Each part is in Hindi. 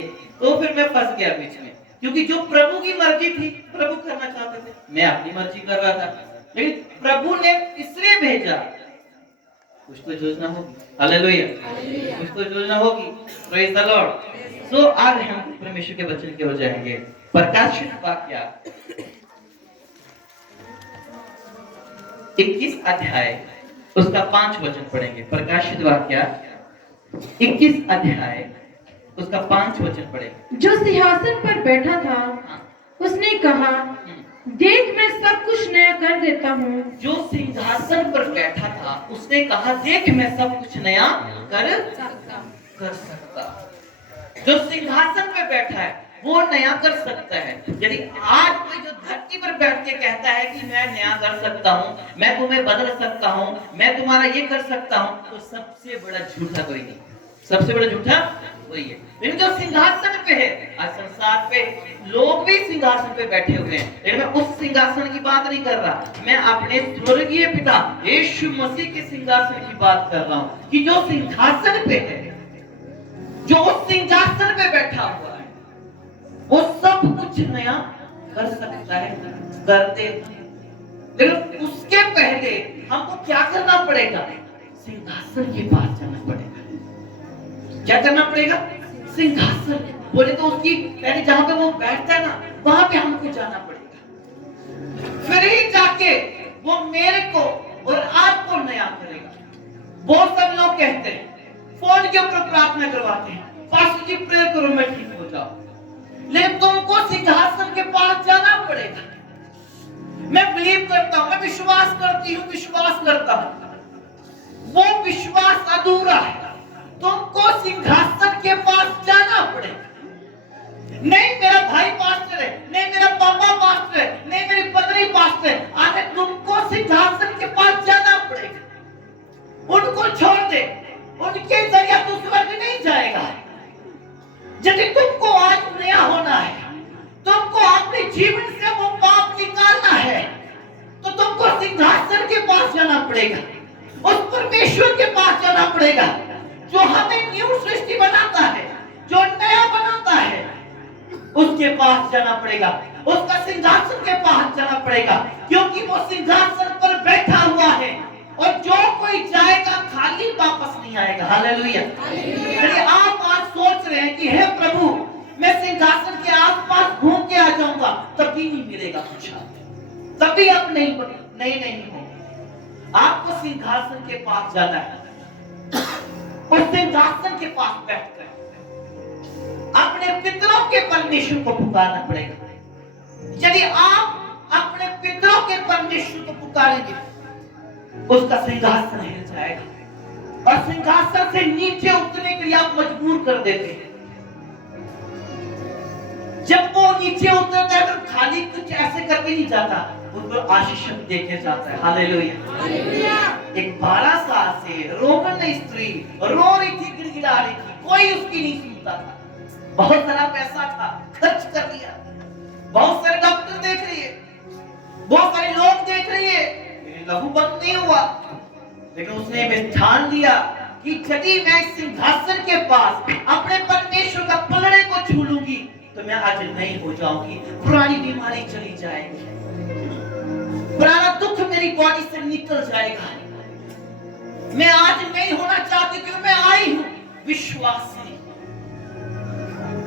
तो फिर मैं फंस गया बीच में, क्योंकि जो प्रभु की मर्जी थी प्रभु करना चाहते थे, मैं अपनी मर्जी कर रहा था, लेकिन प्रभु ने इसलिए भेजा, कुछ तो योजना होगी। हालेलुया, कुछ तो योजना होगी। Praise the Lord. सो आज हम परमेश्वर के वचन की ओर जाएंगे। प्रकाशित वाक्य 21 अध्याय उसका 5 वचन पढ़ेंगे। प्रकाशित वाक्य 21 अध्याय उसका 5 वचन पढ़ेंगे। जो सिंहासन पर बैठा था उसने कहा, देख मैं सब कुछ नया कर देता हूँ। जो सिंहासन पर बैठा था उसने कहा, देख मैं सब कुछ नया कर सकता। जो सिंहासन पे बैठा है वो नया कर सकता है। यदि आज कोई जो धरती पर बैठ के कहता है कि मैं नया कर सकता हूँ, मैं तुम्हें बदल सकता हूँ, मैं तुम्हारा ये कर सकता हूँ, तो सबसे बड़ा झूठा कोई नहीं, सबसे बड़ा झूठा वही है। लेकिन जो सिंहासन पे है, आज संसार पे लोग भी सिंहासन पे बैठे हुए हैं, लेकिन मैं उस सिंहासन की बात नहीं कर रहा, मैं अपने स्वर्गीय पिता यीशु मसीह के सिंहासन की बात कर रहा हूँ, कि जो सिंहासन पे है, जो उस सिंहासन पे बैठा हुआ है, वो सब कुछ नया कर सकता है, कर देता है। लेकिन उसके पहले हमको क्या करना पड़ेगा? सिंहासन के पास जाना पड़ेगा। क्या करना पड़ेगा? सिंहासन, बोले तो उसकी पहले जहां पे वो बैठता है ना, वहां पे हमको जाना पड़ेगा, फिर ही जाके वो मेरे को और आपको नया करेगा। बहुत सारे लोग कहते हैं, फोन के ऊपर प्रार्थना करवाते हैं, पास्टर जी प्रेयर करो मैं ठीक हो जाऊं, लेकिन तुमको सिंहासन के पास जाना पड़ेगा। मैं बिलीव करता हूं, मैं विश्वास करती हूं, विश्वास करता हूं, वो विश्वास अधूरा है। तुमको सिंहासन के पास जाना पड़ेगा। नहीं मेरा भाई पास्टर है, नहीं मेरा पापा पास्टर है, नहीं मेरी पत्नी पास्टर है, आगे तुमको सिंहासन के पास जाना पड़ेगा। उनको छोड़ दे, उनके जरिए तू स्वर्ग नहीं जाएगा। यदि तुमको आज नया होना है, तुमको अपने जीवन से वो पाप निकालना है, तो तुमको सिंहासन के पास जाना पड़ेगा, उस परमेश्वर के पास जाना पड़ेगा जो हमें न्यू सृष्टि बनाता है, जो नया बनाता है, उसके पास जाना पड़ेगा, उसका सिंहासन के पास जाना पड़ेगा, क्योंकि वो सिंहासन पर बैठा हुआ है और जो कोई जाएगा खाली वापस नहीं आएगा। हालेलुया। यदि आप आज सोच रहे हैं कि हे प्रभु मैं सिंहासन के आसपास घूम के आ जाऊंगा, तभी नहीं मिलेगा कुछ, तभी आप नहीं हो। आपको सिंहासन के पास जाना है, उस सिंहासन के पास बैठकर अपने पितरों के परमेश्वर को पुकारना पड़ेगा। यदि आप अपने पितरों के परमेश्वर को पुकारेंगे, उसका सिंहासन हिल जाएगा और सिंहासन से नीचे उतरने के लिए आप मजबूर कर देते हैं। जब वो नीचे उतरता है तो खाली कुछ ऐसे करके नहीं जाता, उनको आशीष देके जाता है। हालेलुया। एक 12 साल से रोमन स्त्री रो रही थी, गिड़गिड़ा रही थी, कोई उसकी नहीं सुनता था, बहुत सारा पैसा था खर्च कर दिया, बहुत सारे डॉक्टर देख रही है, बहुत सारे लोग देख रही है, लहू बंद नहीं हुआ, लेकिन उसने ठान लिया कि यदि मैं सिंहासन के पास अपने परमेश्वर का पलड़े को छू लूंगी तो मैं आज नहीं हो जाऊंगी, पुरानी बीमारी चली जाएगी, पुराना दुख मेरी बॉडी से निकल जाएगा। मैं आज नहीं होना चाहती, क्योंकि मैं आई हूं विश्वास से,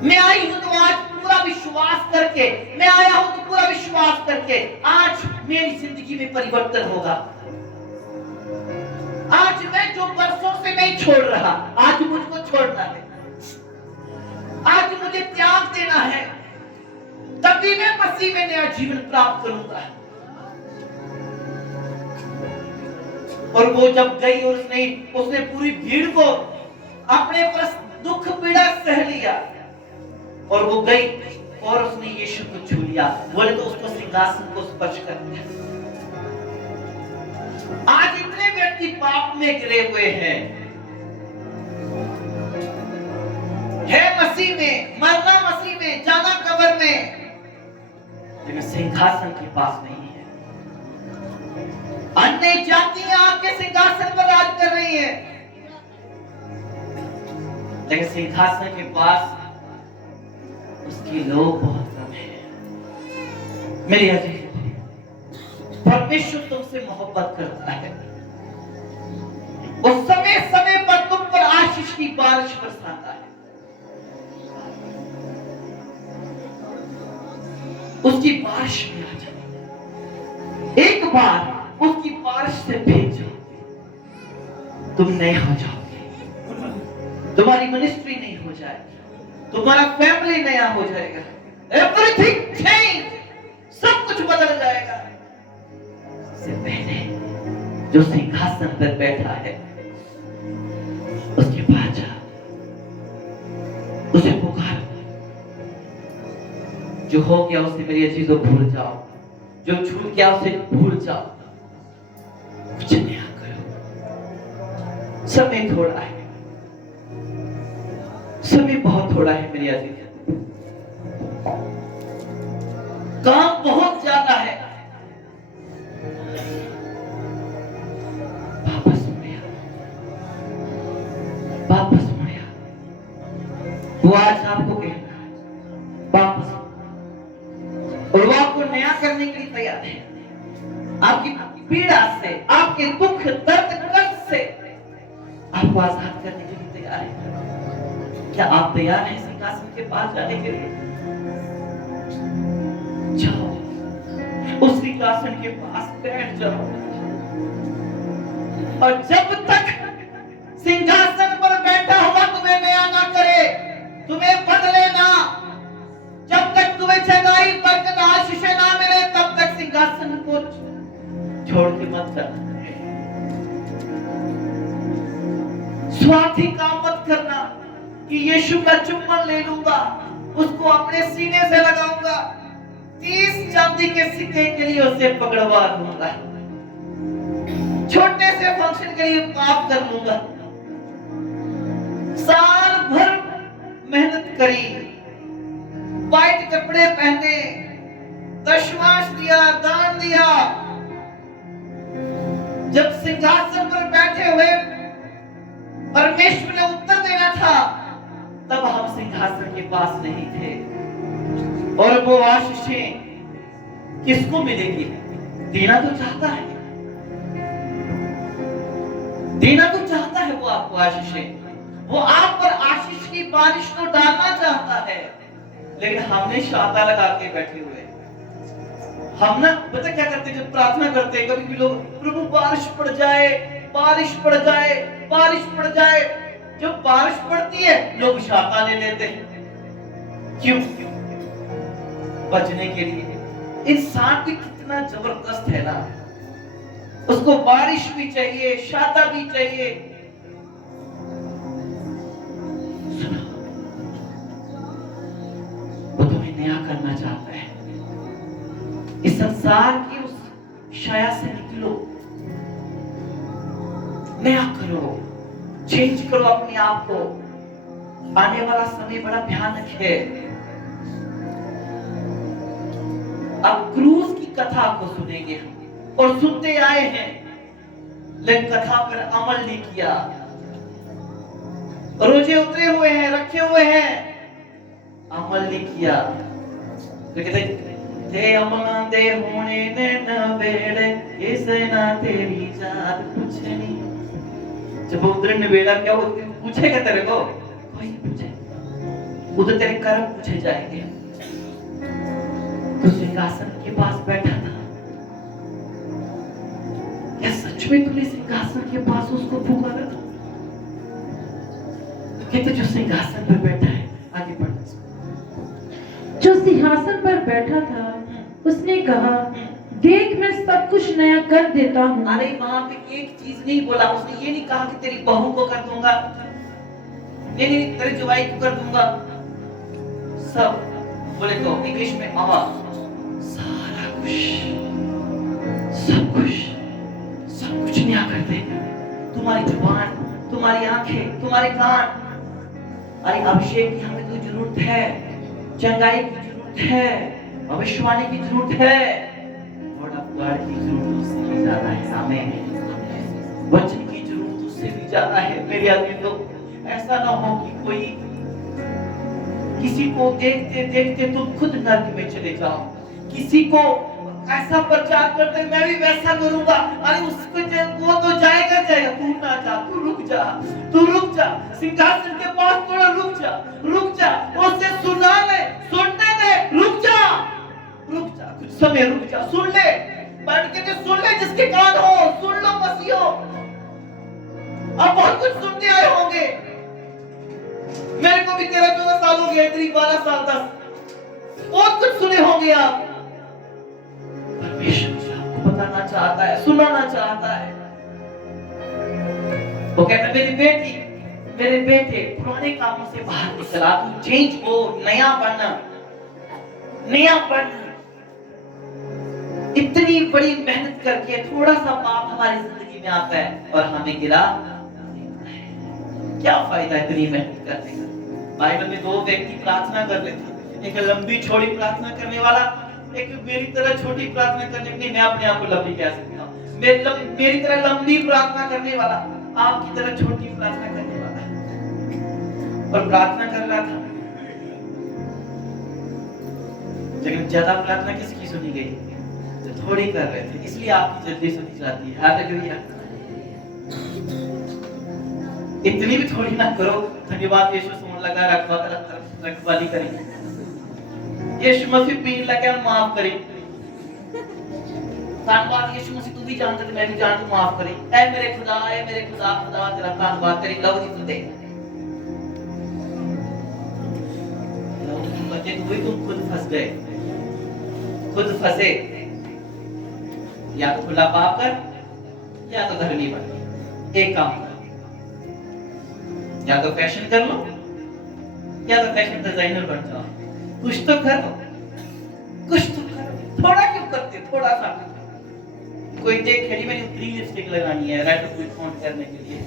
मैं आई हूं तो आज पूरा विश्वास करके, मैं आया हूं तो पूरा विश्वास करके आज मेरी जिंदगी में परिवर्तन होगा। आज मैं जो बरसों से नहीं छोड़ रहा, आज मुझको छोड़ना है, आज मुझे त्याग देना है, तभी मैं मसीह में नया जीवन प्राप्त करूंगा। और वो जब गई और उसने पूरी भीड़ को अपने पर दुख पीड़ा सह लिया, और वो गई और उसने यीशु को छू लिया, बोले तो उसको सिंहासन को स्पर्श कर दिया। आज इतने व्यक्ति पाप में गिरे हुए हैं, है मसीह में, मरना मसीह में, जाना कब्र में, लेकिन सिंहासन के पास नहीं है। अन्य जातियां आपके सिंहासन पर राज कर रही हैं, लेकिन सिंहासन के पास उसकी लोग बहुत कम है। मेरी अजीज, परमेश्वर तुमसे मोहब्बत करता है। वो समय समय पर तुम पर आशीष की बारिश बरसाता है। उसकी बारिश में आ जाओ, एक बार उसकी बारिश से भीग जाओ, तुम नए हो जाओगे। तुम्हारी मिनिस्ट्री नहीं हो जाएगी, तुम्हारा फैमिली नया हो जाएगा। एवरीथिंग चेंज, सब कुछ बदल जाएगा। इससे पहले जो सिंहासन पर बैठा है उसके पास जा, उसे पुकार। जो हो गया उसे मेरी अजीजों भूल जाओ, जो छूट गया उसे भूल जाओ, कुछ नया करो। समय थोड़ा है, समय बहुत थोड़ा है मेरी अजीज, काम बहुत ज्यादा है। वापस मुड़िया, वापस मुड़िया। वो आज आपको कहना है वापस, और वो आपको नया करने के लिए तैयार है। आपकी पीड़ा से, आपके दुख दर्द कष्ट से आपको आजाद करने के लिए तैयार है। क्या आप तैयार हैं सिंहासन के पास जाने के लिए? जाओ, उस सिंहासन के पास बैठ जाओ, और जब तक सिंहासन पर बैठा हुआ तुम्हें नया ना करे, तुम्हें बदले ना, जब तक तुम्हें चंगाई बरकत आशीषें ना मिले, तब तक सिंहासन को छोड़ के मत जाना। स्वार्थी काम मत करना कि यीशु का चुम्बन ले लूंगा, उसको अपने सीने से लगाऊंगा, 30 चांदी के सिक्के के लिए उसे पकड़वा दूंगा, छोटे से फंक्शन के लिए पाप कर लूंगा। साल भर मेहनत करी, व्हाइट कपड़े पहने, दशमांश दिया, दान दिया, जब सिंहासन पर बैठे हुए परमेश्वर ने उत्तर देना था, तब हम सिंहासन के पास नहीं थे। और वो आशीषें किसको मिलेगी? देना तो चाहता है, देना तो चाहता है वो आपको आशीषें, वो आप पर आशीष की बारिश को डालना चाहता है, लेकिन हमने शाता लगा के बैठे हुए। हम ना पता क्या करते, जब प्रार्थना करते हैं, कभी भी लोग प्रभु बारिश पड़ जाए, बारिश पड़ जाए, बारिश पड़ जाए। जब बारिश पड़ती है लोग शाता ले लेते हैं। क्यों? बचने के लिए। इंसान भी कितना जबरदस्त है ना, उसको बारिश भी चाहिए, शाता भी चाहिए। सुनो, वो तुम्हें नया करना चाहता है। इस संसार की उस छाया से निकलो, नया करो, चेंज करो अपने आप को। आने वाला समय बड़ा भयानक है। अब क्रूस की कथा को सुनेंगे हम, और सुनते आए हैं, लेकिन कथा पर अमल नहीं किया। रोजे उतरे हुए हैं, रखे हुए हैं, अमल नहीं किया। तो कहते थे अमला दे होने ने न वेड़े, इसे ना तेरी जात पूछनी। जब उतरे नवेड़ा क्या वो पूछेगा तेरे को? कोई नहीं पूछे, उधर तेरे कर्म पूछे जाएंगे। तो सिंहासन के पास बैठा था, क्या सच में तूने सिंहासन के पास उसको पुकारा था? कहते जो सिंहासन पर बैठा है, आगे बढ़। जो सिंहासन पर बैठा था उसने कहा, देख मैं सब कुछ नया कर देता हूँ। अरे वहां पे एक चीज नहीं बोला, उसने ये नहीं कहा कि तेरी बहू को कर दूंगा, नहीं नहीं तेरे जुबाई को कर दूंगा। सब बोले तो इंग्लिश में आवाज, सारा कुछ, सब कुछ, सब कुछ नया कर देगा। तुम्हारी जुबान, तुम्हारी आंखें, तुम्हारे कान। अरे अभिषेक की हमें तो जरूरत है, चंगाई की जरूरत है, भविष्यवाणी की जरूरत है, बड़ा प्यार की जरूरत उससे भी ज्यादा है। आमीन। वचन की जरूरत उससे भी ज्यादा है। मेरे आदमी तो ऐसा ना हो कि कोई किसी को देखते देखते तुम खुद नर्क में चले जाओ, किसी को ऐसा प्रचार करते मैं भी वैसा करूंगा, अरे उसको वो तो जाएगा जाएगा, तू ना जा, तू रुक जा, तू रुक जा, सिंहासन के पास थोड़ा रुक जा, रुक जा, उससे सुना ले, सुनने दे, रुक जा, रुक जा, कुछ समय रुक जा, सुन ले, बैठ के सुन ले, जिसके कान हो सुन लो मसीहो। अब बहुत कुछ सुनते आए होंगे, मेरे को भी 13-14 साल हो गए, 12 साल 10, बहुत कुछ सुने होंगे आप। परमेश्वर आपको बताना चाहता है, सुनाना चाहता है। वो कहता है मेरे बेटे पुराने कामों से बाहर निकला, तू चेंज हो, नया बनना, नया बनना। इतनी बड़ी मेहनत करके थोड़ा सा पाप हमारी जिंदगी में आता है और हमें गिरा, क्या फायदा इतनी मेहनत करने का। बाइबल में 2 व्यक्ति प्रार्थना कर रहे थे, एक लंबी चौड़ी प्रार्थना करने वाला, एक मेरी तरह छोटी प्रार्थना करने वाली। मैं अपने आप को लंबी कह सकता हूँ, मेरी तरह लंबी प्रार्थना करने वाला, आपकी तरह छोटी प्रार्थना करने वाला, और प्रार्थना कर रहा था। लेकिन ज्यादा प्रार्थना किसकी सुनी गई? तो थोड़ी कर रहे थे, इसलिए आपकी जल्दी सुनी जाती है। हालेलुया। इतनी भी थोड़ी ना करो, धन्यवाद यीशु सुन लगा रखवाली करेंगे, यीशु मसीह पीर लगा माफ करे, धन्यवाद यीशु मसीह, तू भी जानता है मैं भी जानता हूं, माफ करे। ऐ मेरे खुदा खुदा तेरा धन्यवाद, तेरी लव दी तुझे बच्चे, तू ही तुम खुद फंस गए, खुद फंसे। या तो खुला पाप कर, या तो धर्मी बन। एक काम कर, या तो फैशन कर लो, या तो फैशन डिजाइनर बन जाओ। कुछ तो करो, कुछ तो करो। थोड़ा क्यों करते, थोड़ा सा। कोई देख खड़ी मैंने उतनी लिपस्टिक लगानी है रेड टू फॉन्ट करने के लिए,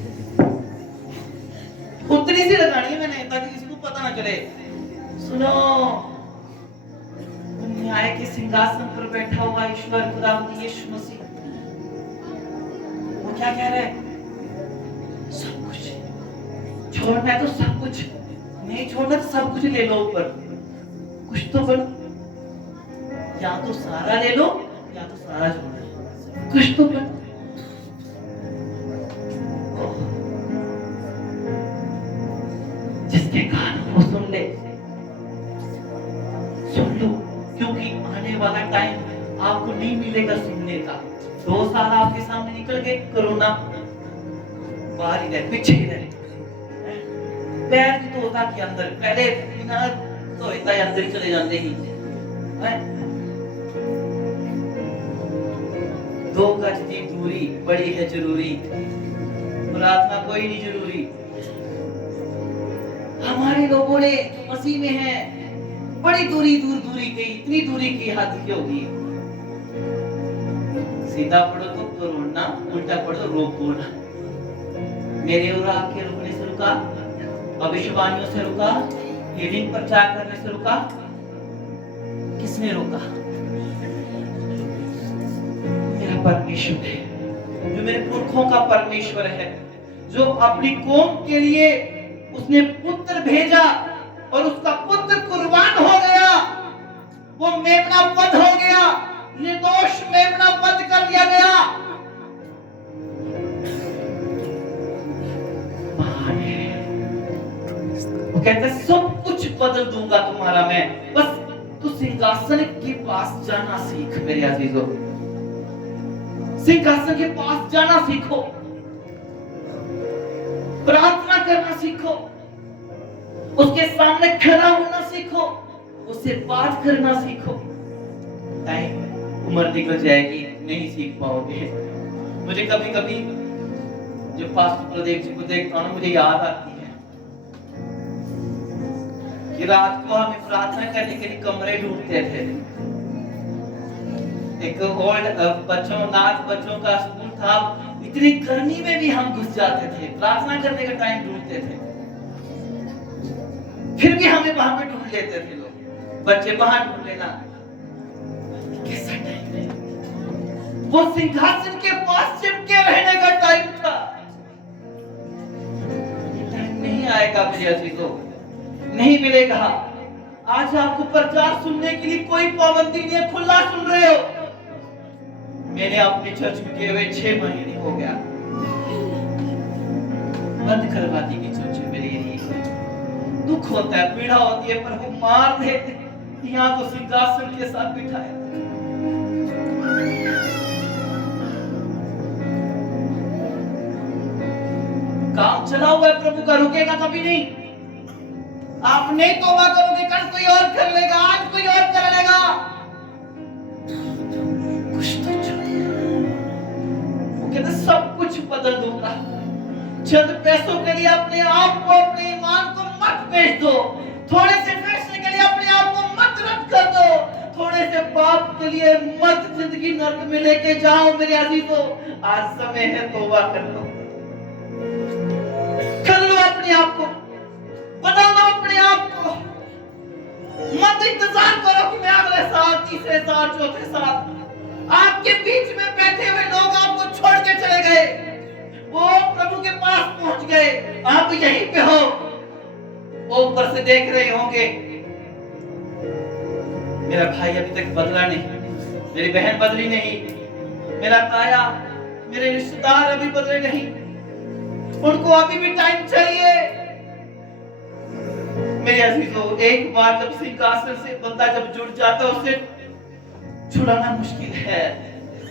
उतनी सी लगानी है मैंने, ताकि किसी को पता ना चले। सुनो, न्याय के सिंहासन पर बैठा हुआ ईश्वर खुदावंद यीशु मसीह, वो क्या कह रहे हैं? सब कुछ छोड़ना है तो सब कुछ, नहीं छोड़ना तो सब कुछ ले लो ऊपर, कुछ तो बनो। या तो सारा ले लो, या तो सारा छोड़ दो, कुछ तो बनो। जिसके कान हो सुन ले, सुन लो, क्योंकि आने वाला टाइम आपको नहीं मिलेगा सुनने का। 2 साल आपके सामने निकल गए, कोरोना बाहर ही रहे, पीछे ही रहे, पैर भी धोता के अंदर, पहले बिना धोता ही अंदर ही चले जाते ही। 2 गज की दूरी बड़ी है जरूरी, प्रार्थना कोई नहीं जरूरी। हमारे लोगों ने मसीह में है, बड़ी दूरी दूरी गई, इतनी दूरी की हद की होगी। सीधा पढ़ो तो रोना, उल्टा पढ़ो रोना। मेरे और आपके रुकने से रुका, भविष्यवाणियों से रुका, हीलिंग प्रचार करने से रुका, किसने रोका? मेरा परमेश्वर है, जो मेरे पुरखों का परमेश्वर है, जो अपनी कौम के लिए उसने पुत्र भेजा और उसका पुत्र कुर्बान हो गया, वो मेमना वध हो गया, निर्दोष मेमना वध कर दिया गया। वो कहता है सब कुछ बदल दूंगा तुम्हारा मैं, बस तू सिंहासन के पास जाना सीख। मेरे अजीजों, सिंहासन के पास जाना सीखो, प्रार्थना करना सीखो, उसके सामने खड़ा होना सीखो, उससे बात करना सीखो। टाइम उम्र निकल जाएगी, नहीं सीख पाओगे। मुझे कभी कभी जब पास्टर प्रदीप जी को देखता हूँ, मुझे याद आती है कि रात को हमें प्रार्थना करने के लिए कमरे ढूंढते थे। एक ओल्ड नाथ बच्चों का स्कूल था, इतनी गर्मी में भी हम घुस जाते थे, प्रार्थना करने का टाइम ढूंढते थे, फिर भी हमें वहां पे ढूंढ लेते थे लोग, बच्चे वहां ढूंढ लेना। कैसा टाइम है, वो सिंहासन के पास चिपके रहने का टाइम था। टाइम नहीं आएगा मेरे अजीजों, नहीं मिलेगा। आज आपको प्रचार सुनने के लिए कोई पाबंदी नहीं है, खुला सुन रहे हो। मैंने अपने चर्च में किए हुए 6 महीने हो गया, बंद करवा दी कि चर्च मेरे लिए दुख होता है, पीड़ा होती है, पर वो मार देते। यहाँ तो सिंहासन के साथ बिठाया। काम चला हुआ है प्रभु का, रुकेगा कभी नहीं। आप नहीं तौबा करोगे, कल कोई और कर लेगा, आज कोई और कर लेगा। कुछ तो वो कहते सब कुछ बदल दूंगा। चंद पैसों के लिए अपने आप को, अपने ईमान को मत बेच दो। थोड़े से फैसले के लिए अपने आप को मत रद्द कर दो। थोड़े से पाप के लिए मत जिंदगी नरक में लेके जाओ मेरे अजीजों। आज समय है तौबा कर लो, कर लो अपने आप को, बदल लो अपने आप को। मत इंतजार करो कि मैं अगले साल, तीसरे साल, चौथे साल। आपके बीच में बैठे हुए लोग आपको छोड़ के चले गए, वो प्रभु के पास पहुंच गए, आप यहीं पे हो। वो ऊपर से देख रहे होंगे, मेरा भाई अभी तक बदला नहीं, मेरी बहन बदली नहीं, मेरा ताया, मेरे रिश्तेदार अभी बदले नहीं, उनको अभी भी टाइम चाहिए। मेरे अजीजों, एक बार जब सिंहासन से बंदा जब जुड़ जाता है, उसे छुड़ाना मुश्किल है।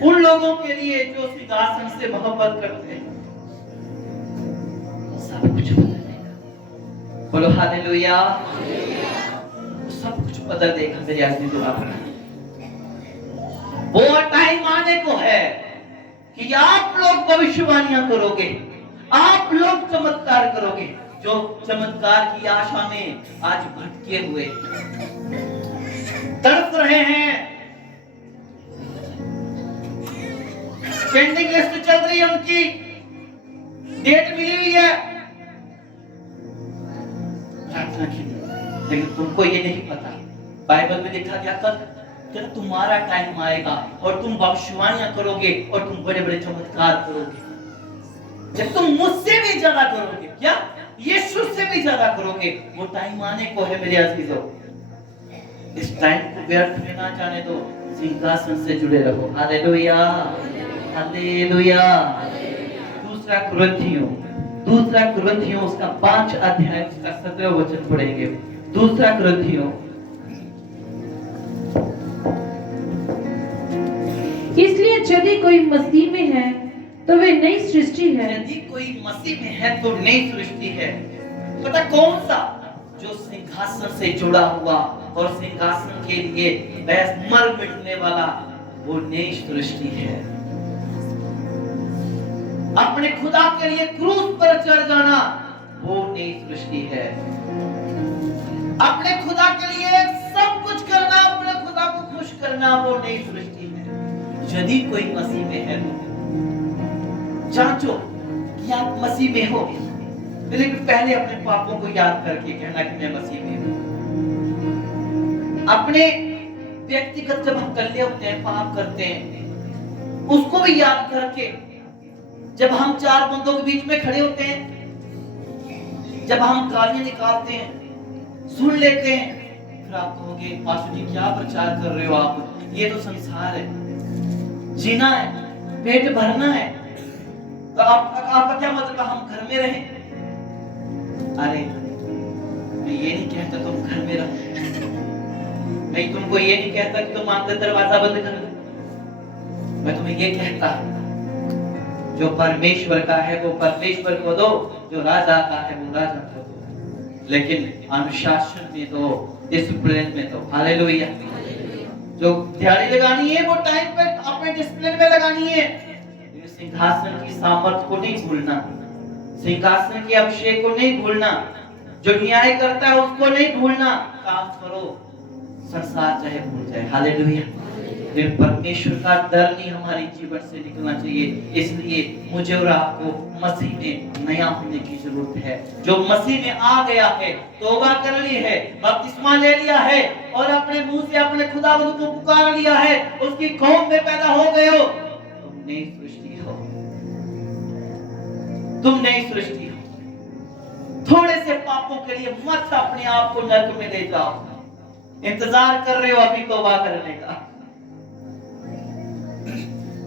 उन लोगों के लिए जो सिंहासन से मोहब्बत करते हैं, सब कुछ बदल देगा। बोलो हालेलुया। सब कुछ बदल देगा मेरे अजीजों। वो टाइम आने को है कि आप लोग भविष्यवाणियां करोगे, आप लोग चमत्कार करोगे। जो चमत्कार की आशा में आज भटके हुए तड़प रहे हैं, पेंडिंग लिस्ट चल रही है, उनकी डेट मिली हुई है प्रार्थना की, लेकिन तुमको ये नहीं पता। बाइबल में लिखा गया कल तुम्हारा टाइम आएगा और तुम भविष्यवाणियां करोगे और तुम बड़े बड़े चमत्कार करोगे। जब तुम मुझसे भी ज्यादा करोगे, क्या यीशु से भी ज्यादा करोगे। वो टाइम आने को है मेरे अजीजों। इस टाइम को व्यर्थ में ना जाने दो, सिंहासन से जुड़े रहो। Hallelujah, hallelujah. दूसरा कुरिन्थियों उसका 5 अध्याय उसका 17 वचन पढ़ेंगे। दूसरा कुरिन्थियों, इसलिए यदि कोई मसीह में है तो वे नई सृष्टि है। यदि कोई मसीह में है तो नई सृष्टि है। पता कौन सा? जो सिंहासन से जुड़ा हुआ और सिंहासन के लिए बहस मर मिटने वाला, वो नई सृष्टि है। अपने खुदा के लिए क्रूस पर चढ़ जाना, वो नई सृष्टि है। अपने खुदा के लिए सब कुछ करना, अपने खुदा को खुश करना, वो नई सृष्टि है। यदि कोई मसीह में है तो जांचो कि आप मसीह में हो, लेकिन पहले अपने पापों को याद करके कहना कि मैं मसीह में हूं। अपने व्यक्तिगत जब हम कल्ले होते हैं, पाप करते हैं, उसको भी याद करके जब हम 4 बंदों के बीच में खड़े होते हैं, जब हम गालियां निकालते हैं, सुन लेते हैं, फिर आप कहोगे पास्टर जी क्या प्रचार कर रहे हो आप, ये तो संसार है, जीना है, पेट भरना है, तो आपका क्या मतलब हम घर में रहें? अरे मैं ये नहीं कहता तुम घर में रहो, मैं तुमको ये नहीं कहता कि तुम अंदर दरवाजा बंद कर दो। मैं तुम्हें ये कहता जो परमेश्वर का है वो परमेश्वर को दो, जो राजा का है वो राजा को दो, लेकिन अनुशासन में दो, डिसिप्लिन में दो। हालेलुया। जो दिहाड़ी लगानी है वो टाइम पे अपने डिसिप्लिन में लगानी है। सिंहासन की सामर्थ को नहीं भूलना, सिंहासन के अभिषेक को नहीं भूलना, जो न्याय करता है उसको नहीं भूलना। काम करो, संसार चाहे भूल जाए। हालेलुया। फिर परमेश्वर का डर नहीं हमारे जीवन से निकलना चाहिए। इसलिए मुझे और आपको मसीह में नया होने की जरूरत है। जो मसीह में आ गया है, तौबा कर ली है, बपतिस्मा ले लिया है और अपने मुंह से अपने खुदावंद को पुकार लिया है, उसकी कौम में पैदा हो गए हो, तुम नई सृष्टि हो, तुम नई सृष्टि हो। थोड़े से पापों के लिए मत अपने आप को नरक में ले जाओ। इंतजार कर रहे हो अभी तौबा करने का।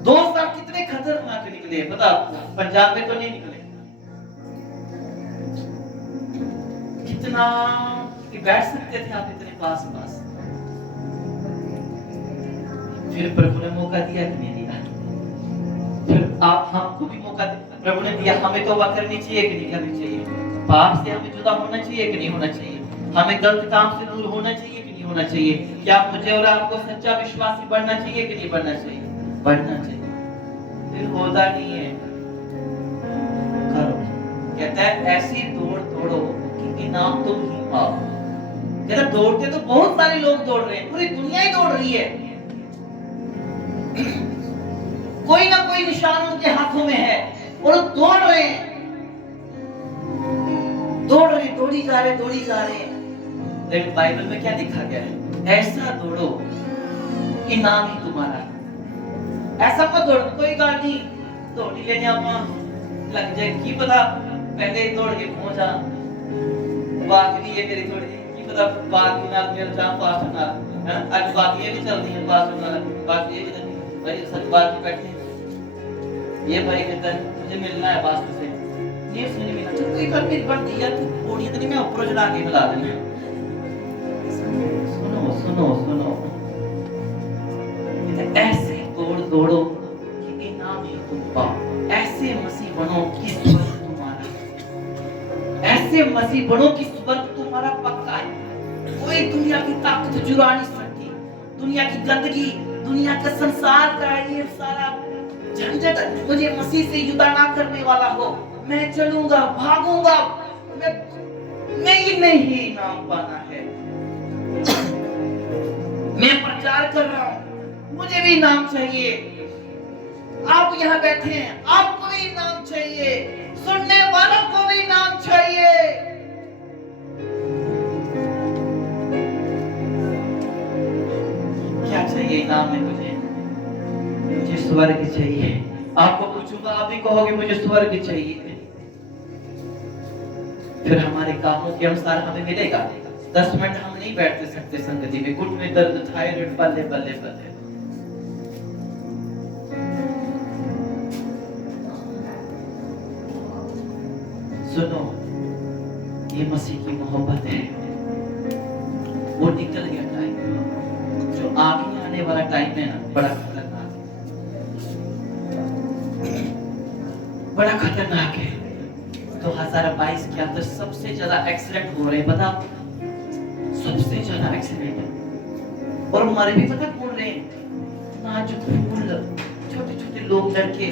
2 साल कितने खतरनाक निकले पता आपको? पंजाब में तो नहीं निकले, कितना कि बैठ सकते थे आप इतने पास पास। फिर प्रभु ने मौका दिया कि नहीं दिया? फिर आप हमको भी मौका प्रभु ने दिया। हमें तौबा करनी चाहिए कि नहीं करनी चाहिए? पाप से हमें जुदा होना चाहिए कि नहीं होना चाहिए? हमें गलत काम से दूर होना चाहिए कि नहीं होना चाहिए? क्या मुझे और आपको सच्चा विश्वासी बनना चाहिए कि नहीं बनना चाहिए? बनना चाहिए। फिर होता नहीं है, करो। कहता है ऐसी दौड़ दौड़ो कि इनाम तुम ही पाओ। कहता दौड़ते तो बहुत सारे लोग दौड़ रहे हैं, पूरी दुनिया ही दौड़ रही है। कोई ना कोई निशान उनके हाथों में है और दौड़ रहे हैं, दौड़ी जा रहे हैं। लेकिन बाइबल में क्या लिखा गया है? ऐसा दौड़ो इनाम ही तुम्हारा। ऐसा मत दौड़, कोई गाड़ी दौड़ी लेने आप लग जाए, की पता पहले दौड़ के पहुंचा बात भी है मेरी थोड़ी की पता बात भी ना मेरे जान पास ना है। आज बात ये भी चल रही है, बात ये भी भाई सच बात में बैठे ये भाई कहता है मुझे मिलना है बास से, ये सुन मिला चल कोई कल मेरी बात दिया तू बोड़ी तो नहीं मैं ऊपर चढ़ा के मिला देना। सुनो ऐसे दौड़ो कि इनाम ही तुम पाओ। ऐसे मसीह बनो कि स्वर्ग तुम्हारा, ऐसे मसीह बनो कि स्वर्ग तुम्हारा पक्का है। कोई दुनिया की ताकत चुरा नहीं सकती, दुनिया की गंदगी, दुनिया का संसार का ये सारा झंझट मुझे मसीह से जुदा ना करने वाला हो। मैं चलूंगा, भागूंगा, मैं ही नाम पाना है। मैं प्रचार कर रहा हूं, मुझे भी नाम चाहिए। आप यहाँ बैठे हैं, आपको भी नाम चाहिए, सुनने वालों को भी नाम चाहिए। क्या चाहिए नाम में मुझे स्वर्ग चाहिए। आपको पूछूंगा, आप भी कहोगे मुझे स्वर्ग चाहिए। फिर हमारे कामों के अनुसार हमें मिलेगा। 10 मिनट हम नहीं बैठ सकते संगति में, घुटने में दर्द, थायराइड, बल्ले बल्ले बल्ले। सुनो, ये मसीह की मोहब्बत है। वो निकल गया टाइम, जो आगे आने वाला टाइम है ना, बड़ा खतरनाक है। 2022 के अंदर सबसे ज्यादा एक्सीडेंट हो रहे हैं, पता? सबसे ज्यादा एक्सीडेंट, और मर भी पता कौन रहे हैं? नाजुक फूल, छोटे छोटे लोग, लड़के।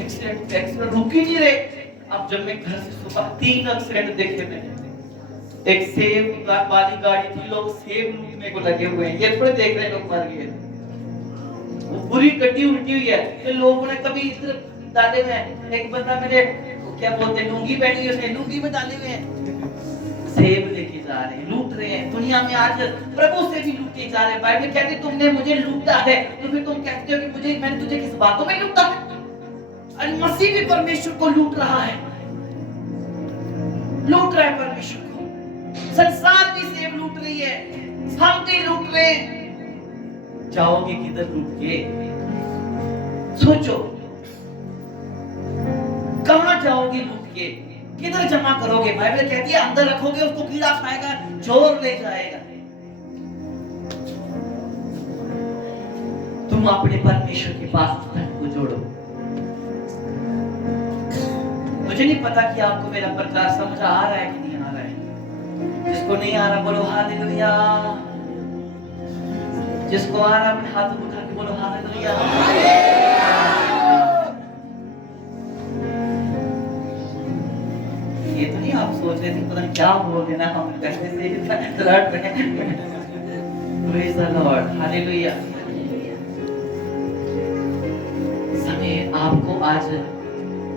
एक्सीडेंट रुक ही नहीं रहे। अब जब मैं घर से सुबह 3 एक्सीडेंट देखे मैंने। एक सेब वाली गाड़ी थी, लोग सेब लूटने को लगे हुए हैं, ये थोड़े देख रहे लोग मर गए। वो पूरी गड्डी उल्टी हुई है, तो लोगों ने कभी इधर डाले हुए हैं। एक बंदा मेरे क्या बोलते हैं, लुंगी पहनी है, उसने लुंगी में डाले हुए हैं, सेब लेके जा रहे हैं, लूट रहे हैं। दुनिया में आज प्रभु से भी लूटे जा रहे हैं। बाइबल कहती है तुमने मुझे लूटा है, तो फिर तुम कहते हो कि मैंने तुझे किस बातों में लूटा है? और मसीह भी परमेश्वर को लूट रहा है, परमेश्वर को। संसार भी सेब लूट रही है, हम भी लूट रहे हैं। जाओगे किधर लूट के? सोचो, कहां जाओगे लूट के? किधर जमा करोगे? बाइबल कहती है अंदर रखोगे उसको कीड़ा खाएगा, चोर ले जाएगा। तुम अपने परमेश्वर के पास धन को जोड़ो। मुझे नहीं पता कि आपको मेरा प्रचार समझ आ रहा है कि नहीं आ रहा है। जिसको नहीं आ रहा बोलो हालेलुया, जिसको आ रहा अपने हाथ उठा के बोलो हालेलुया। ये तो नहीं आप सोच रहे थे पता नहीं क्या बोल देना, हम कहते से लड़ रहे हैं। Praise the Lord, hallelujah. समय आपको आज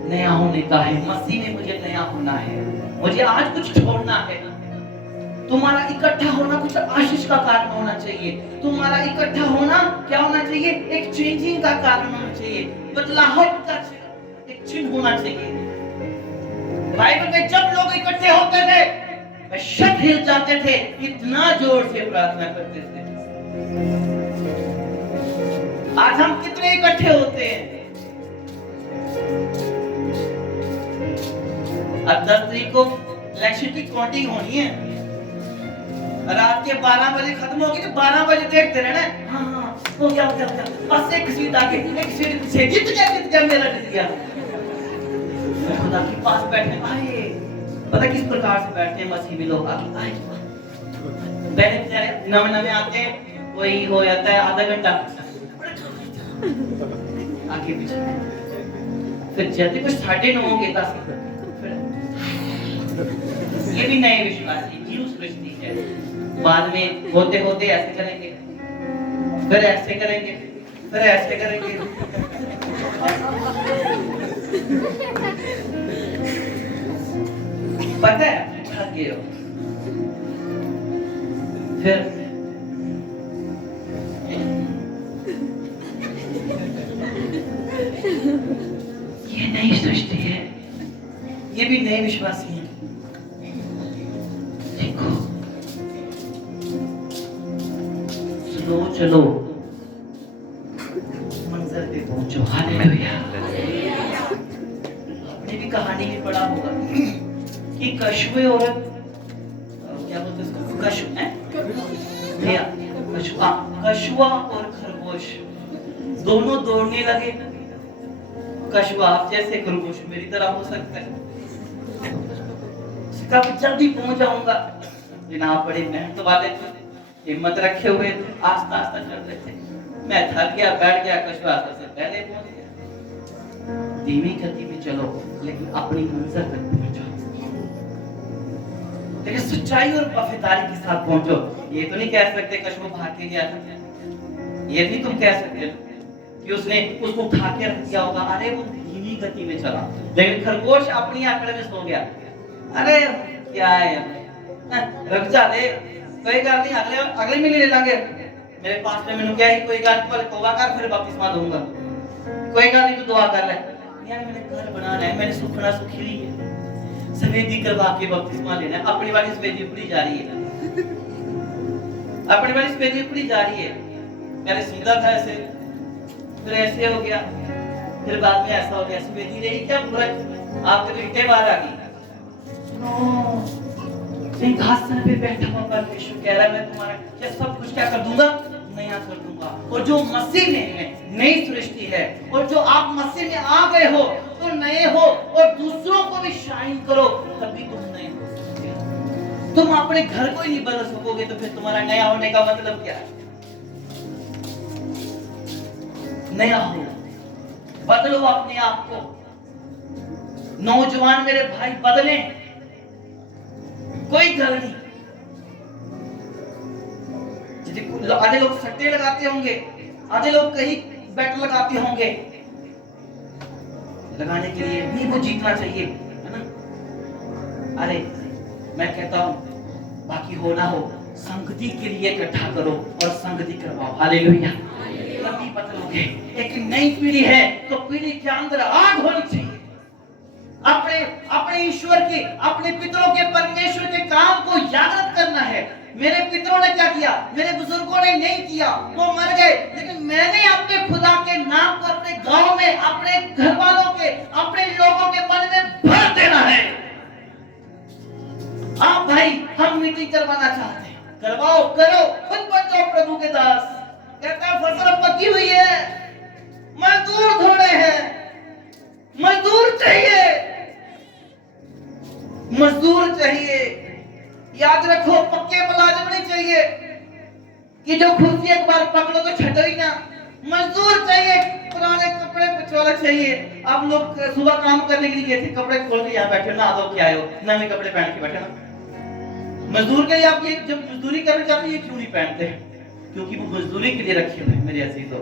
नया होने का है। मसीह में मुझे नया होना है, मुझे आज कुछ छोड़ना है। तुम्हारा इकट्ठा होना कुछ आशीष का कारण होना चाहिए। तुम्हारा इकट्ठा होना क्या होना चाहिए? एक चेंजिंग का कारण होना चाहिए, बदलाव का एक चिन्ह होना चाहिए। बाइबल में जब लोग इकट्ठे होते थे, छत हिल जाते थे, इतना जोर से प्रार्थना करते थे। आज हम कितने इकट्ठे होते हैं? अब 10 तारीख को इलेक्शन की काउंटिंग होनी है, रात के 12 बजे खत्म होगी तो 12 बजे देखते रहना। हाँ हाँ हो गया हो गया हो गया, बस एक सीट आगे, एक सीट पीछे, जीत गया मेरा जीत गया। खुदा के पास बैठने आए, पता किस प्रकार से बैठते हैं मसीही लोग आगे आए, बैठे नवे नवे आते हैं, वही हो जाता है आधा घंटा आगे पीछे, फिर जैसे कुछ 9:30 होंगे 10, ये भी नए विश्वासी जीव सृष्टि है। बाद में होते होते ऐसे करेंगे, फिर ऐसे करेंगे, फिर ऐसे करेंगे। पता है थक गए हो, फिर ये नई सृष्टि है, ये भी नए विश्वासी हैं। देखो स्लो चलो, मंजिल पे पहुंचो। हालेलुया। आपने भी कहानी में पढ़ा होगा कि कछुए औरत, क्या बोलते हैं कछुआ और खरगोश दोनों दौड़ने लगे। कछुआ जैसे खरगोश मेरी तरह हो सकता है, कब जल्दी पहुंच जाऊंगा, जनाब बड़े मेहनत वाले थे, हिम्मत रखे हुए थे, आस्ता आस्ता चल रहे थे। मैं थक गया, बैठ गया, कछुआ से पहले पहुंच गया। धीमी गति में चलो लेकिन अपनी मंजिल तक पहुंचो, लेकिन सच्चाई और वफादारी के साथ पहुंचो। ये तो नहीं कह सकते कछुआ भाग के गया था, ये भी तुम कह सकते हो कि उसने उसको उठा के रख दिया होगा, अरे वो धीमी गति में चला। लेकिन खरगोश अपनी आंकड़े में सो गया, अरे क्या है रुक जा दे, कोई गल नहीं, अगले महीने ले लांगे, मेरे पास में मैंने क्या ही कोई गल पर तौबा कर फिर बपतिस्मा दूंगा, कोई गल नहीं तू दुआ कर ले। यार मैंने घर बनाना है, मैंने सुखना सुखी हुई है, सफेदी करवा के बपतिस्मा लेना है। अपनी वाली सफेदी ऊपरी जा रही है, अपनी वाली सफेदी ऊपरी जा रही है। पहले सीधा था ऐसे, फिर ऐसे हो गया, फिर बाद में ऐसा हो गया, सफेदी रही क्या पूरा आपके रिश्ते बाहर आ गई। सिंहासन पे बैठा हुआ परमेश्वर कह रहा है मैं तुम्हारा क्या सब कुछ क्या कर दूंगा, नया कर दूंगा। और जो मसीह में है नई सृष्टि है, और जो आप मसीह में आ गए हो तो नए हो, और दूसरों को भी शाइन करो, तभी तुम नए हो सकते हो। तुम अपने घर को ही नहीं बदल सकोगे तो फिर तुम्हारा नया होने का मतलब क्या है? नया हो, बदलो अपने आप को। नौजवान मेरे भाई बदले, कोई गल नहीं। आधे लोग सट्टे लगाते होंगे, आधे लोग कहीं बैट लगाते होंगे, लगाने के लिए भी वो जीतना चाहिए, है ना? अरे मैं कहता हूं बाकी हो ना हो संगति के लिए इकट्ठा करो और संगति करवाओ। हालेलुया। तभी बदलोगे। एक नई पीढ़ी है तो पीढ़ी के अंदर आग होनी चाहिए, अपने ईश्वर के, अपने पितरों के, परमेश्वर के काम को जागृत करना है। मेरे पितरों ने क्या किया, मेरे बुजुर्गों ने नहीं किया, वो मर गए, लेकिन मैंने अपने खुदा के नाम को अपने गांव में, अपने घर वालों के, अपने लोगों के मन में भर देना है। आप भाई हम मीटिंग करवाना चाहते हैं, करवाओ, करो, खुद बन जाओ प्रभु के दास। कहता है फसल पकी हुई है, मजदूर थोड़े हैं, मजदूर चाहिए, मजदूर चाहिए। याद रखो पक्के मुलाजिम नहीं चाहिए कि जो खुद एक बार पकड़ो तो छटो ही ना, मजदूर चाहिए। पुराने कपड़े पिछवाड़ा चाहिए। आप लोग सुबह काम करने के लिए गए थे, कपड़े खोल के यहाँ बैठे ना दो क्या हो, नए कपड़े पहन के बैठे ना। मजदूर के लिए आप ये जब मजदूरी करना चाहते हैं ये क्यों नहीं पहनते? क्योंकि वो मजदूरी के लिए रखे हुए। मेरे अजीजों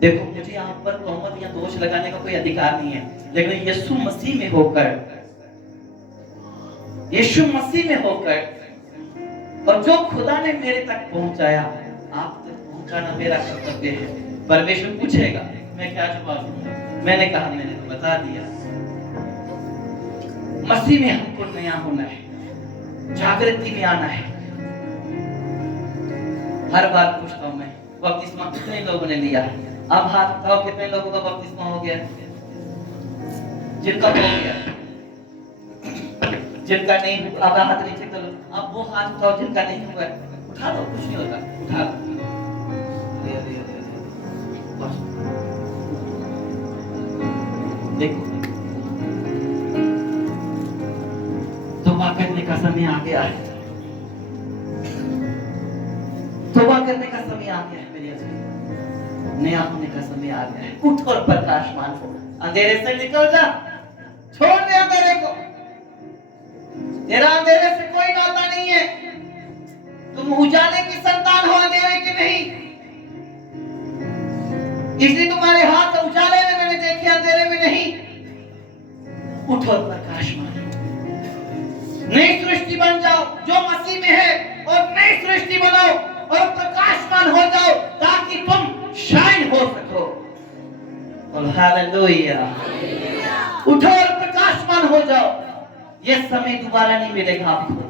देखो, मुझे यहाँ पर तोहमत या दोष लगाने का कोई अधिकार नहीं है, लेकिन यीशु मसीह में होकर, यीशु मसीह में होकर, और जो खुदा ने मेरे तक पहुंचाया, आप तक पहुंचाना मेरा कर्तव्य है। परमेश्वर पूछेगा मैं क्या जवाब दूंगा? मैंने कहा मैंने तो बता दिया। मसीह में हमको नया होना है, जागृति में आना है। हर बार पूछता हूं मैं, बपतिस्मा कितने लोगों ने लिया? अब हाथ उठाओ, कितने लोगों का बपतिस्मा हो गया? जिनका हो गया, जिनका नहीं, अब हाथ नीचे करो। अब वो हाथ उठाओ जिनका नहीं हुआ, उठा लो, कुछ नहीं होता, उठा लो। बस देखो, तौबा करने का समय आ गया है। तौबा करने का समय आ गया है मेरे अजीज, नया होने का समय आ गया है। उठ और प्रकाशमान हो, अंधेरे से निकल जा, छोड़ दे अंधेरे को। तेरा अंधेरे से कोई नाता नहीं है। तुम उजाले की संतान हो, अंधेरे की नहीं। इसलिए तुम्हारे हाथ उजाले में मैंने देखे, अंधेरे में नहीं। उठ और प्रकाशमान, नई सृष्टि बन जाओ जो मसीह में है, और नई सृष्टि बनाओ और प्रकाशमान हो जाओ, ताकि तुम शाइन हो सको। और हालेलुया, उठो और प्रकाशमान हो जाओ। ये समय दोबारा नहीं मिलेगा आपको।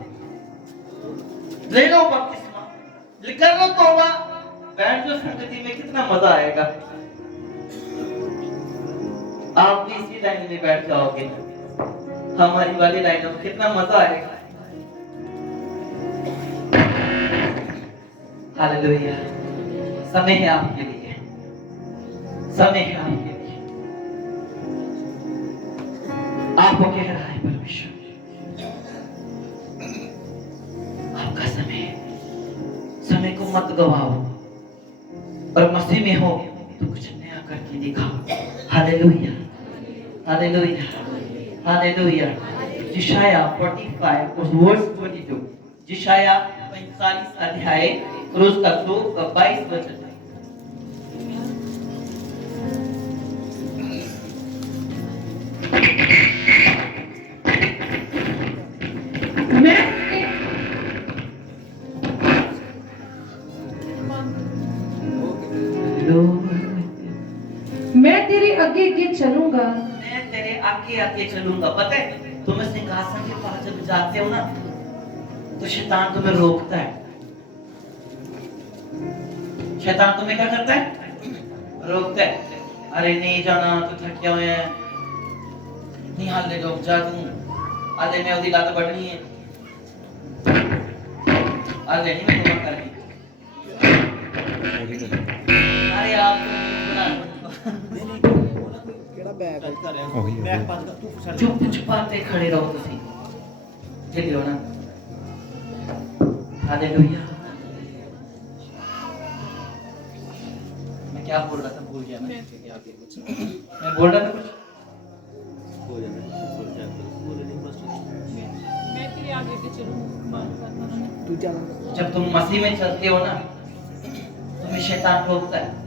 ले लो बपतिस्मा, कर लो तौबा, बैठ जो संगति में, कितना मजा आएगा। आप भी इसी लाइन में बैठ जाओगे, हमारी वाली लाइन में कितना मजा आएगा। हालेलुया, समय है आपके लिए, समय है आपके लिए। आपको कह रहा है परमेश्वर, आपका समय है, समय को मत गवाओ, और मसीह में हो तो कुछ नया करके दिखाओ। Hallelujah, hallelujah, hallelujah. यशाया 45 वर्स 22, यशाया 45 अध्याय और उसका 22 वचन। मैं तेरे आगे आगे चलूंगा, मैं तेरे आगे आगे चलूंगा। पता है, तुम सिंहासन के पास जब जाते हो ना, तो शैतान तुम्हें रोकता है। शैतान तुम्हें क्या करता है? रोकता है। अरे नहीं जाना, तू थकिया हुआ है, नहीं हाले रोक जा तू, हाले मैं ओदी लत बढ़नी है, हाले नहीं मैं तुम्हें करनी। अरे आप चुप छुपाते खड़े रहो, तुसी चलिए ना। हालेलुया। मैं क्या बोल रहा था, भूल गया मैं बोल रहा था कुछ। मैं तेरे आगे के चलूंगा। जब तुम मसीह में चलते हो ना, तुम्हें शैतान रोकता है,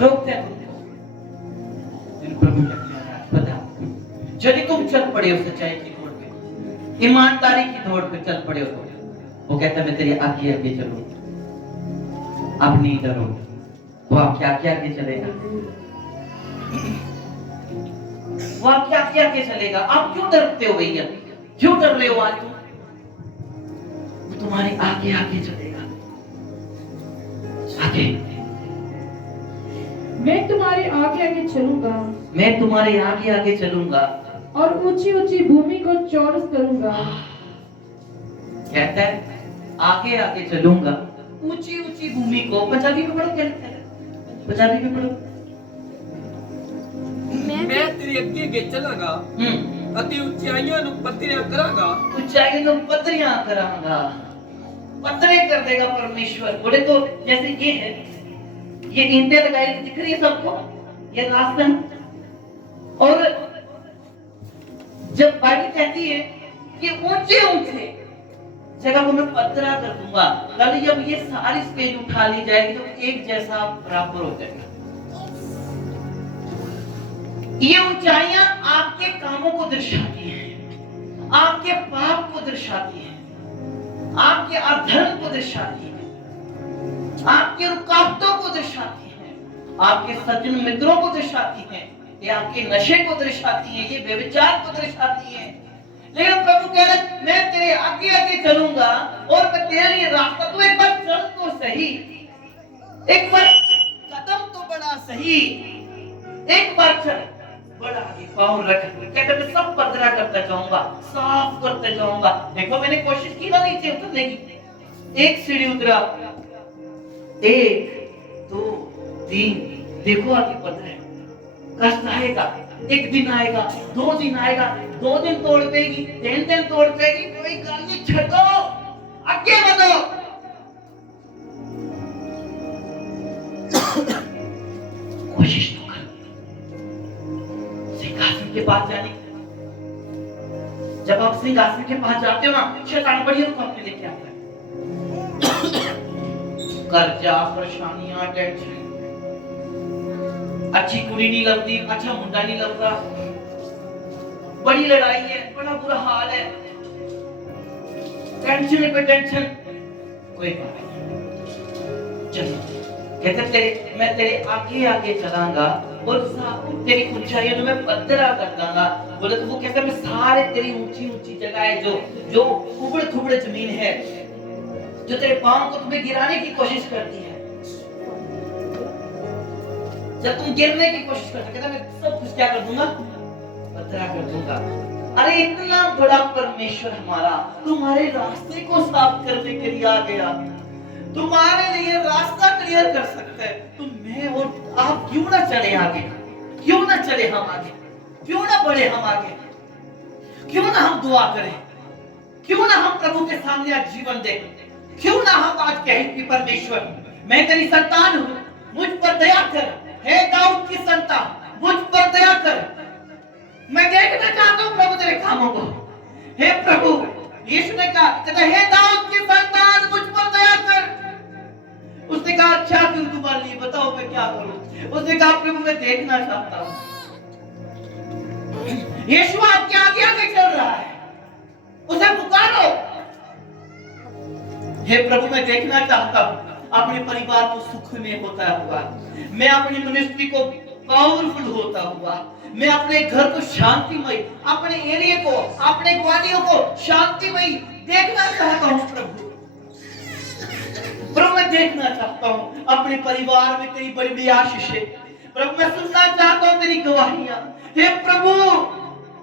रोकता है तुमको। प्रभु क्या कह रहा है पता? यदि तुम चल पड़े हो सच्चाई की दौड़ पे, ईमानदारी की दौड़ पे चल पड़े हो, तो वो कहता है मैं तेरे आगे आगे चलूंगा, अब नहीं डरो। वो आपके आगे आगे चलेगा, वो आपके आगे आगे चलेगा। आप क्यों डरते हो भैया? क्यों डर रहे हो आज तुम? वो तुम्हारे आगे आगे चलेगा, आगे। मैं तुम्हारे आगे आगे चलूंगा, मैं तुम्हारे आगे आगे चलूंगा, और ऊंची ऊंची भूमि को चौरस करूंगा। कहता है आगे आगे चलूंगा, ऊंची ऊंची भूमि को। पंजाबी में पढ़ो, क्या लिखा है? पंजाबी में पढ़ो। मैं तेरे अगे अगे चलांगा, अति ऊंचाइयां नु पत्थरियां करांगा। ऊंचाइयां नु पत्थरियां करांगा, पत्थरे कर देगा परमेश्वर। बोले तो जैसे ये है, ये ईंटें लगाई दिख रही है सबको, ये रास्ता। और जब बाइबल कहती है कि ऊंचे ऊंचे जगह को मैं पत्थरा कर दूंगा, कल जब ये सारी स्टेज उठा ली जाएगी तो एक जैसा बराबर हो जाएगा। ये ऊंचाइयां आपके कामों को दर्शाती हैं, आपके पाप को दर्शाती हैं, आपके अधर्म को दर्शाती हैं, आपके रुकावटों को दर्शाती हैं, आपके सज्जन मित्रों को दर्शाती हैं, ये आपके नशे को दर्शाती हैं, ये व्यभिचार को दर्शाती हैं, लेकिन प्रभु कह रहे मैं तेरे आगे आगे चलूंगा और मैं तेरे लिए रास्ता, तू एक बार चल तो सही, एक बार कदम तो बढ़ा सही, एक बार चल, बड़ा आगे पाँव रख। कहते मैं सब पधरा करता जाऊंगा, साफ करते जाऊंगा। देखो मैंने कोशिश की ना नीचे उतरने की, एक सीढ़ी उतरा, 1 2 3, देखो आगे पधरा है, कष्ट आएगा, एक दिन आएगा, 2 दिन आएगा, 2 दिन तोड़ पेगी, 3 दिन तोड़ पेगी, कोई गल नहीं, छो, आगे बढ़ो। कोशिश तो कर सिंहासन के पास जाने। जब आप सिंहासन के पास जाते हो ना, शैतान बड़ी रुकावटें लेके आता है, कर्जा, परेशानियां, टेंशन, अच्छी कुड़ी नहीं लगती, अच्छा मुंडा नहीं लगता, बड़ी लड़ाई है, बड़ा बुरा हाल है, टेंशन पे टेंशन। कोई बात नहीं, चलो कहते मैं तेरे आगे आगे चलाऊंगा और तेरी ऊंचाइयों में मैं पत्थरा कर दूंगा। बोले तो वो कहते मैं सारे तेरी ऊंची ऊंची जगह है, जो उबड़ खुबड़ जमीन है, जो तेरे पांव को तुम्हें गिराने की कोशिश करती है, जब तुम गिरने की कोशिश करते, कहता मैं सब कुछ क्या कर दूंगा, पत्थरा कर दूंगा। अरे इतना बड़ा परमेश्वर हमारा तुम्हारे रास्ते को साफ करने के लिए आ गया, तुम्हारे लिए रास्ता क्लियर कर सकता है। तो मैं और आप क्यों ना चले आगे, क्यों ना चले हम आगे, क्यों ना बढ़े हम आगे, क्यों ना हम दुआ करें, क्यों ना हम प्रभु के सामने आज जीवन दें, क्यों ना हम आज कहें कि परमेश्वर मैं तेरी संतान हूं, मुझ पर दया कर, हे दाऊद की संतान मुझ पर दया कर, मैं देखना चाहता हूं प्रभु तेरे कामों को। हे प्रभु, यीशु ने कहा, कहता हे दाऊद की संतान मुझ पर दया कर। उसने कहा अच्छा क्यों तुम्हारे लिए, बताओ मैं क्या करूं। उसने कहा प्रभु मैं देखना चाहता हूं। यीशु आपके आगे आगे चल रहा है, उसे पुकारो, हे प्रभु मैं देखना चाहता हूं अपने परिवार को सुख में होता हुआ, मैं अपनी मिनिस्ट्री को पावरफुल होता हुआ, मैं अपने घर को शांतिमय, अपने एरिया को, अपने ग्वालियों को शांतिमय देखना चाहता हूं प्रभु। प्रभु मैं देखना चाहता हूं अपने परिवार में तेरी बड़ी बड़ी आशीषें, प्रभु मैं सुनना चाहता हूं तेरी गवाहियां। हे प्रभु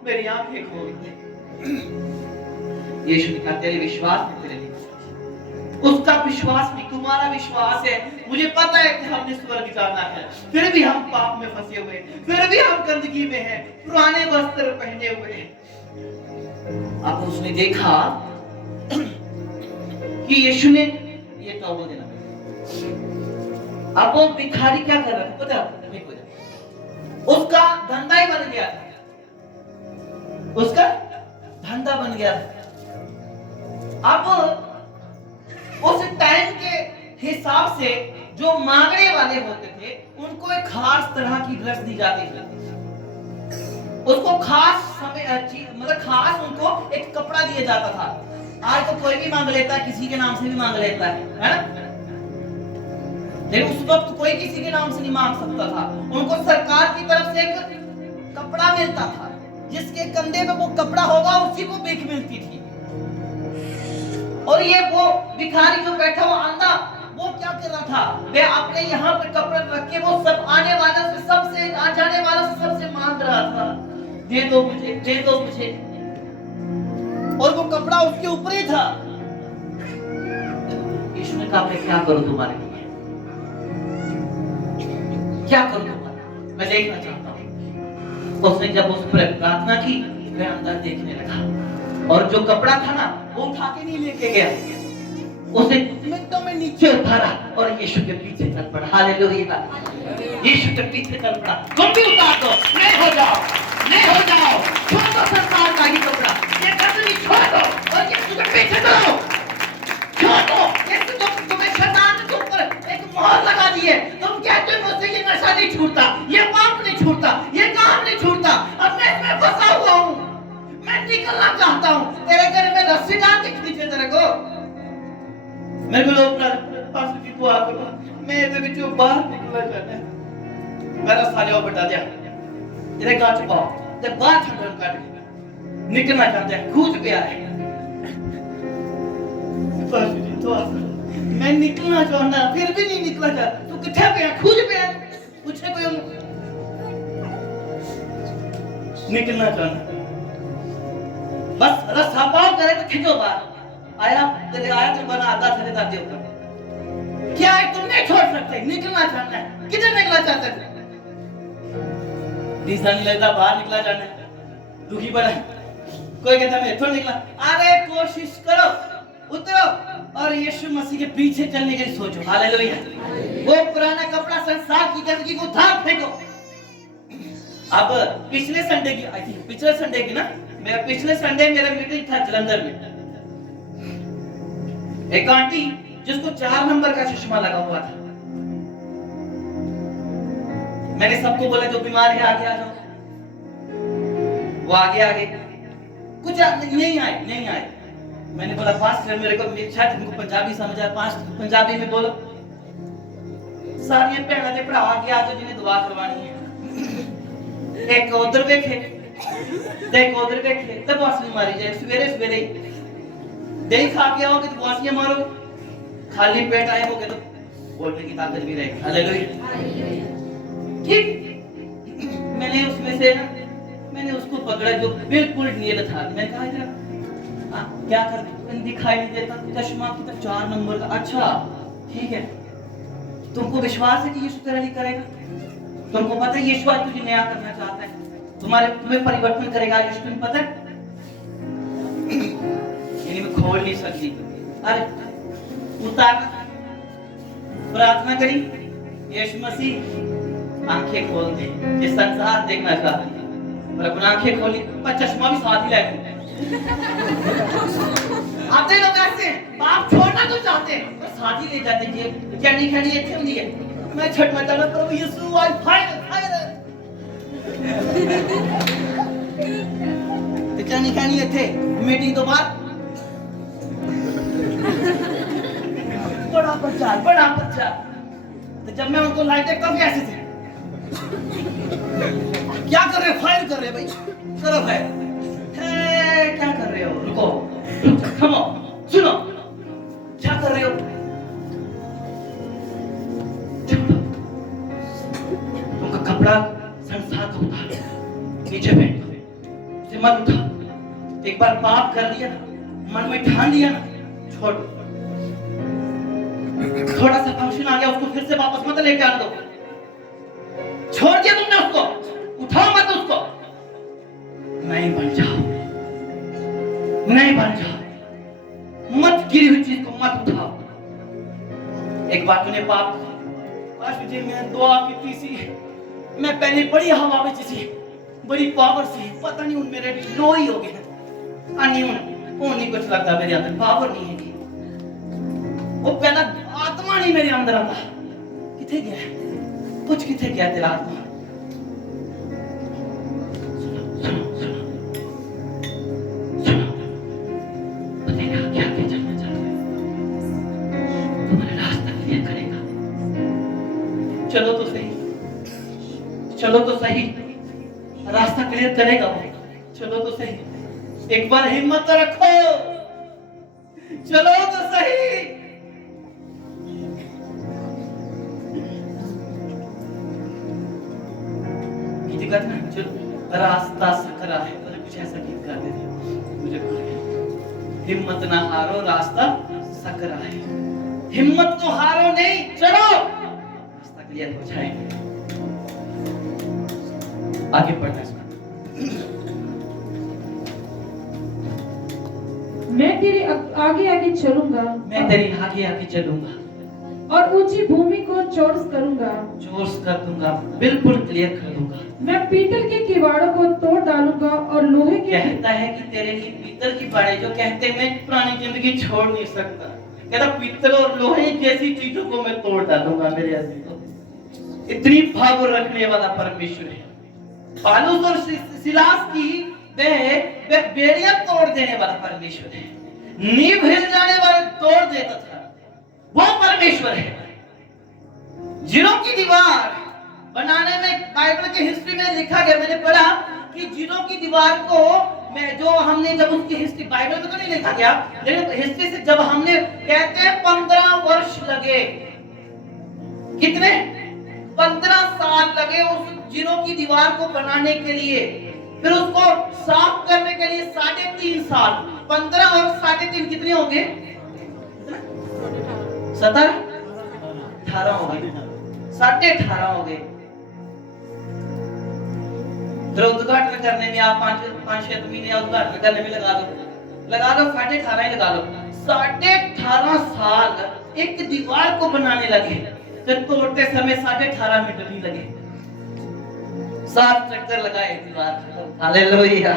मेरी आंखें खोल दे। यीशु ने कहा तेरे विश्वास में तेरे लिए, उसका विश्वास नहीं, तुम्हारा विश्वास है। मुझे पता है कि हमने स्वर्ग जाना है, फिर भी हम पाप में फंसे हुए, फिर भी हम गंदगी में हैं, पुराने वस्त्र पहने हुए। अब उसने देखा कि यीशु ने ये टॉवल देना, अब वो भिखारी क्या कर रहा था पता है, उसका धंधा ही बन गया था, उसका धंधा बन गया था। अब उस टाइम के हिसाब से जो मांगने वाले होते थे उनको एक खास तरह की ड्रेस दी जाती थी, उसको खास समय मतलब खास उनको एक कपड़ा दिया जाता था। आज तो कोई भी मांग लेता है, किसी के नाम से भी मांग लेता है ना? लेकिन उस वक्त कोई किसी के नाम से नहीं मांग सकता था। उनको सरकार की तरफ से एक कपड़ा मिलता था, जिसके कंधे पे वो कपड़ा होगा उसी को भीख मिलती थी। और ये वो भिखारी जो बैठा हुआ अंधा, वो क्या कर रहा था, वे अपने यहाँ पर कपड़े रख के वो सब आने वालों से, सबसे आ जाने वालों से सबसे मांग रहा था, दे दो मुझे, दे दो मुझे। और वो कपड़ा उसके ऊपर ही था। यीशु ने कहा मैं क्या करूं तुम्हारे लिए, क्या करूं तुम्हारे, मैं देखना चाहता हूं। उसने जब उस पर प्रार्थना की, वह अंदर देखने लगा, और जो कपड़ा था ना वो उठा के नहीं लेके गया, उसे मिनटों में नीचे उतारा और यीशु के पीछे चल पड़ा। हालेलुया, यीशु के पीछे चल पड़ा। तुम भी उतार दो, नहीं हो जाओ, नहीं हो जाओ, छोड़ दो संसार का ही कपड़ा, ये गंदगी छोड़ दो और यीशु के पीछे चलो, छोड़ दो। यीशु तुम्हें शैतान ने तुम पर एक मोहर लगा दी है, तुम कहते हो मुझसे ये नशा नहीं छूटता, ये पाप नहीं छूटता, ये काम नहीं छूटता, अब मैं इसमें फंसा हुआ हूँ, मैं निकलना चाहता हूँ। तेरे घर में रस्सी डाल दिखनी चाहिए तेरे को। मेरे को लोग पास की दुआ करो, मैं इधर बिचो बाहर निकलना चाहता है। मेरा साले और बता दिया तेरे गांच पाओ ते बाहर छंडन काट निकलना चाहता है, कूद पे आए। तो मैं निकलना चाहता फिर भी नहीं निकला चाहता। तू किथे पे कूद पे आए, पूछे कोई निकलना चाहता बस रस्सा पार करे तो खिंचो बाहर। आया तो बना आधा थले दादे ऊपर। क्या है तुम नहीं छोड़ सकते, निकलना चाहता है। किधर निकलना चाहता है? दिशा नहीं लगता, बाहर निकला जाना है। दुखी बड़ा कोई कहता मैं इधर निकला। अरे कोशिश करो, उतरो और यीशु मसीह के पीछे चलने की सोचो। हालेलुया। वो पुराना कपड़ा संसार की गंदगी को उतार फेंको। अब पिछले संडे की आई थिंक पिछले संडे की ना, मेरा पिछले संडे मेरा मीटिंग था जलंधर में। एक आंटी जिसको 4 नंबर का चश्मा लगा हुआ था। मैंने सबको बोला जो बीमार है आगे आ जाओ। वो आगे कुछ नहीं आए। मैंने बोला पास्टर मेरे को शायद तुमको पंजाबी समझ आया, पंजाबी में बोलो। सारी भैन दे भरा आगे आ जाओ जिन्हें दुआ करवानी है। एक उधर देखे तब वासनी मारी जाए। सवेरे दही खा के आओगे तो वासियां मारो, खाली पेट आए होगे तो बोलने की ताकत भी रहेगी। हालेलुया। ठीक। मैंने उसको पकड़ा जो बिल्कुल नील था। मैंने कहा इधर क्या कर दिखाई नहीं देता, चश्मा की तो 4 नंबर का। अच्छा ठीक है, तुमको विश्वास है कि यीशु तेरा नहीं करेगा? तुमको पता है यीशु आज तुझे नया करना चाहता है, तुम्हें परिवर्तन करेगा यीशु, तुम्हें पता है? यानी मैं खोल नहीं सकती। अरे उतारना, प्रार्थना करी, यीशु मसीह आंखें खोल दे, ये संसार देखना चाहता है। और अपनी आंखें खोली, पर चश्मा भी साथ ही लाए। आते लोग ऐसे बाप छोड़ना तो चाहते हैं पर साथ ही ले जाते हैं। क्या नहीं खानी अच्छी होती है। मैं छठ मचाना प्रभु यीशु आई फायर तो क्या नहीं खानी थे मीटिंग तो बाद बड़ा प्रचार। तो जब मैं उनको लाइट देखता हूँ कैसे थे, क्या कर रहे हो? फायर कर रहे भाई, करो फायर। क्या कर रहे हो? रुको, थमो, सुनो, क्या कर रहे हो? तुमका कपड़ा संसार का उतार, नीचे बैठ, उसे मत उठा। एक बार पाप कर दिया ना, मन में ठान दिया ना, छोड़। थोड़ा सा फंक्शन आ गया, उसको फिर से वापस मत लेके आने दो। छोड़ दिया तुमने उसको, उठाओ मत उसको। नहीं बन जाओ, मत गिरी हुई चीज को मत उठाओ। एक बार तूने पाप जी मैं दुआ की थी, मैं पहले बड़ी हवा में थी, बड़ी पावर से, पता नहीं उन मेरे लो ही हो गए। नहीं कुछ लगता मेरे अंदर पावर नहीं है। वो पहला आत्मा नहीं मेरे अंदर आता। किथे गया? कुछ किथे गया तेरा आत्मा? चलो तो सही, रास्ता क्लियर करेगा वो। चलो तो सही, एक बार हिम्मत तो रखो, चलो तो सही। गीत ना चलो रास्ता सकरा है, कुछ ऐसा गीत गाते थे, मुझे भूल गया। हिम्मत ना हारो, रास्ता सकरा है। हिम्मत तो हारो नहीं, चलो रास्ता क्लियर हो जाएगा। आगे बढ़ना है। मैं तेरे आगे आगे चलूंगा, मैं तेरी आगे आगे चलूंगा और ऊंची भूमि को चौरस करूंगा, चौरस कर दूंगा, बिल्कुल क्लियर कर दूंगा। मैं पीतल के किवाड़ों को तोड़ डालूंगा और लोहे के कहता है कि तेरे लिए पीतल की बाड़े जो कहते मैं पुरानी जिंदगी छोड़ नहीं सकता, कहता पीतल और लोहे जैसी चीजों को मैं तोड़ डालूंगा। मेरे अजीजों, इतनी पावर रखने वाला परमेश्वर है। पालूस और सिलास की वे बेड़ियां तोड़ देने वाला परमेश्वर है। नींव हिल जाने वाले तोड़ देता था, वो परमेश्वर है। जीरों की दीवार बनाने में बाइबल के हिस्ट्री में लिखा गया, मैंने पढ़ा कि जीरों की दीवार को मैं जो हमने जब उसकी हिस्ट्री बाइबल में तो नहीं लिखा गया, लेकिन हिस्ट्री से जब हमने कहते हैं 15 वर्ष लगे, कितने 15 साल लगे उस जीरो की दीवार को बनाने के लिए, फिर उसको साफ करने के लिए 3.5 साल। 15 और 3.5 कितने हो गए? 17 18 हो गए, 18.5 हो गए। फिर उद्घाटन करने में आप 5-6 महीने उद्घाटन करने में लगा लो 18.5 ही लगा लो। 18.5 साल एक दीवार को बनाने लगे, तो तोड़ते समय 18.5 मिनट नहीं लगे। 7 चक्कर लगाए, दीवार खत्म। हालेलुया।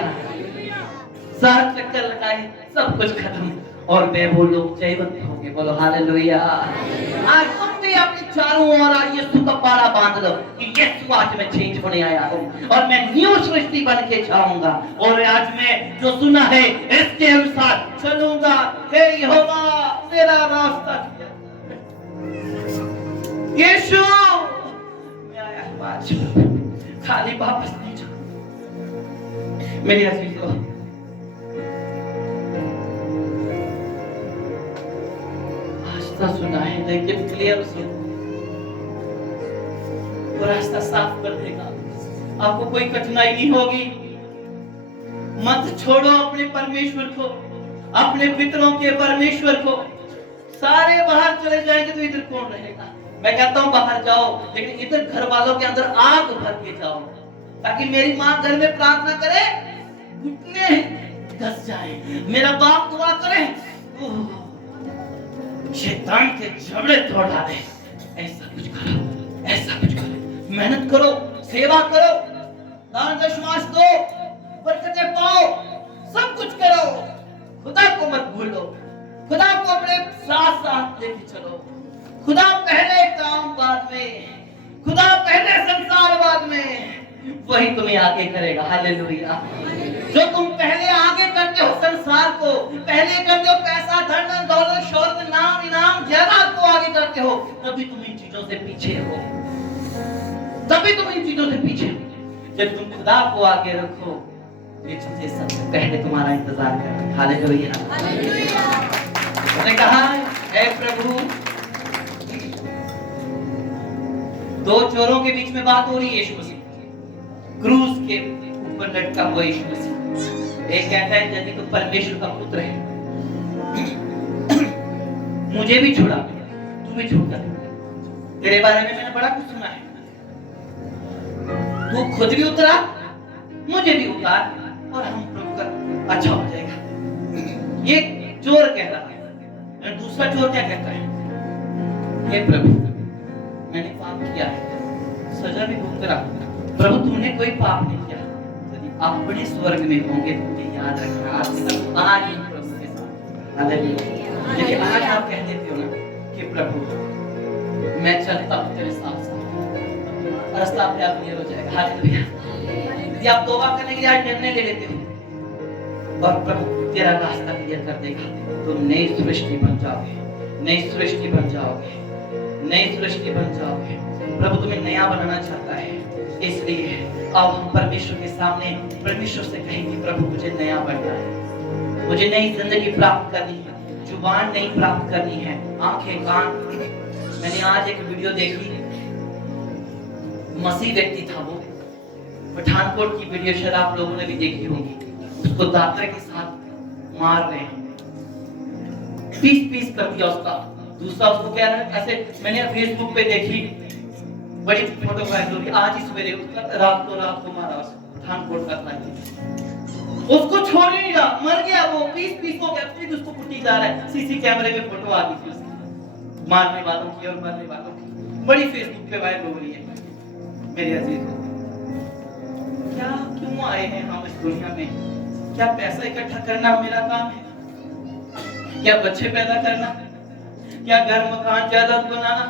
7 चक्कर लगाए, सब कुछ खत्म। और मैं वो लोग जयवंत हो गए। बोलो हालेलुया। आज तुम भी अपने चारों ओर यीशु का पारा बांध लो कि यीशु आज मैं चेंज होने आया हूँ और मैं न्यू सृष्टि बन के जाऊंगा, और आज मैं जो सुना है इसके अनुसार चलूंगा। हे यहोवा तेरा रास्ता यीशु, मैं आया हूँ आज, खाली वापस नहीं जाऊंगा। मेरे अजीजों, सुना है लेकिन क्लियर सुन, वो रास्ता साफ कर देगा, आपको कोई कठिनाई नहीं होगी। मत छोड़ो अपने परमेश्वर को, अपने पितरों के परमेश्वर को। सारे बाहर चले जाएंगे तो इधर कौन रहेगा? मैं कहता हूँ बाहर जाओ, लेकिन इधर घर वालों के अंदर आग भर के जाओ, ताकि मेरी माँ घर में प्रार्थना करे घुटने धस जाए, मेरा बाप दुआ करे शैतान के जबड़े तोड़ डाले। ऐसा कुछ करो, ऐसा कुछ करो, मेहनत करो, सेवा करो, दान दशमांश दो, बरकतें पाओ, सब कुछ करो। खुदा को मत भूलो, खुदा को अपने साथ साथ लेके चलो। खुदा पहले, काम बाद में, खुदा पहले, संसार बाद में। वही तुम्हें आगे करेगा। हालेलुया। जो तुम पहले आगे करते हो संसार को, पहले करते हो पैसा, धन, दौलत, शोहरत, नाम, इनाम, जायदाद को आगे करते हो, तभी तुम इन चीजों से पीछे हो, तभी तुम इन चीजों से पीछे हो। जब तुम खुदा को आगे रखो, ये चीजें सबसे पहले तुम्हारा इंतजार कर रही है। हालेलुया। उसने कहा, हे प्रभु, 2 चोरों के बीच में बात हो रही है। यीशु मसीह क्रूस के ऊपर लटका हुआ यीशु मसीह। एक कहता है यदि तू परमेश्वर का पुत्र है, मुझे भी छुड़ा, तू भी छूट कर। तेरे बारे में मैंने बड़ा कुछ सुना है, तू खुद भी उतरा, मुझे भी उतार, और हम प्रभु का अच्छा हो जाएगा। ये चोर कह रहा है। दूसरा चोर क्या कहता है? हे प्रभु, मैंने पाप किया है, सजा भी भुगत रहा हूं। प्रभु, तुमने कोई पाप नहीं किया। यदि अपने स्वर्ग में होंगे तो मुझे याद रखना, आज ही प्रभु के साथ। हालेलुया। यदि आज आप कह देते हो ना कि प्रभु मैं चलता हूं तेरे साथ साथ, रास्ता अपने आप क्लियर हो जाएगा। हालेलुया। यदि आप तौबा करने के लिए आज निर्णय ले लेते हो और प्रभु तेरा रास्ता क्लियर कर देगा, तुम नई सृष्टि बन जाओगे, नई सृष्टि बन जाओगे, नई सृष्टि बन जाओगे। प्रभु तुम्हें नया बनाना चाहता है, इसलिए आओ हम परमेश्वर के सामने परमेश्वर से कहेंगे, प्रभु मुझे नया बनना है, मुझे नई जिंदगी प्राप्त करनी है, जुबान नई प्राप्त करनी है, आंखें, कान। मैंने आज एक वीडियो देखी, मसीह व्यक्ति था वो, पठानकोट की वीडियो शायद आप लोगों ने भी देखी होगी। उसको दातरे के साथ मार रहे हैं, पीस कर दिया उसका। दूसरा उसको क्या है, ऐसे मैंने फेसबुक पे देखी, बड़ी फोटो वायरल हो रही। आज ही सवेरे उसका रात को मारा, पठानकोट का था, उसको छोड़ नहीं रहा, मर गया वो, पीस हो गया, फिर उसको कुटी जा रहा है। सीसी कैमरे में फोटो आ गई थी उसकी, मारने वालों की और मरने वालों की, बड़ी फेसबुक पे वायरल हो रही है। मेरे अजीज, क्या क्यों आए हैं हम इस दुनिया में? क्या पैसा इकट्ठा करना मेरा काम है? क्या बच्चे पैदा करना? क्या घर, मकान, जायदाद बनाना?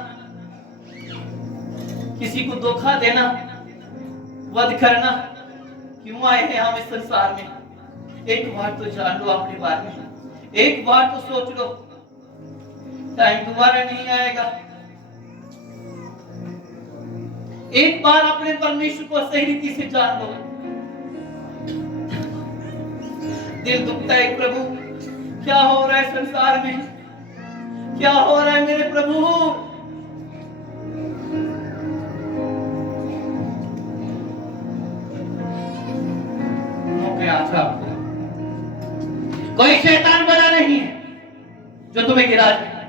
किसी को धोखा देना, वध करना? क्यों आए हैं हम इस संसार में? एक बार तो जान लो अपने बारे में, एक बार तो सोच लो, टाइम दोबारा नहीं आएगा। एक बार अपने परमेश्वर को सही रीति से जान लो, दिल दुखता है प्रभु, क्या हो रहा है संसार में, क्या हो रहा है मेरे प्रभु। क्या था, कोई शैतान बना नहीं है जो तुम्हें गिरा जाए,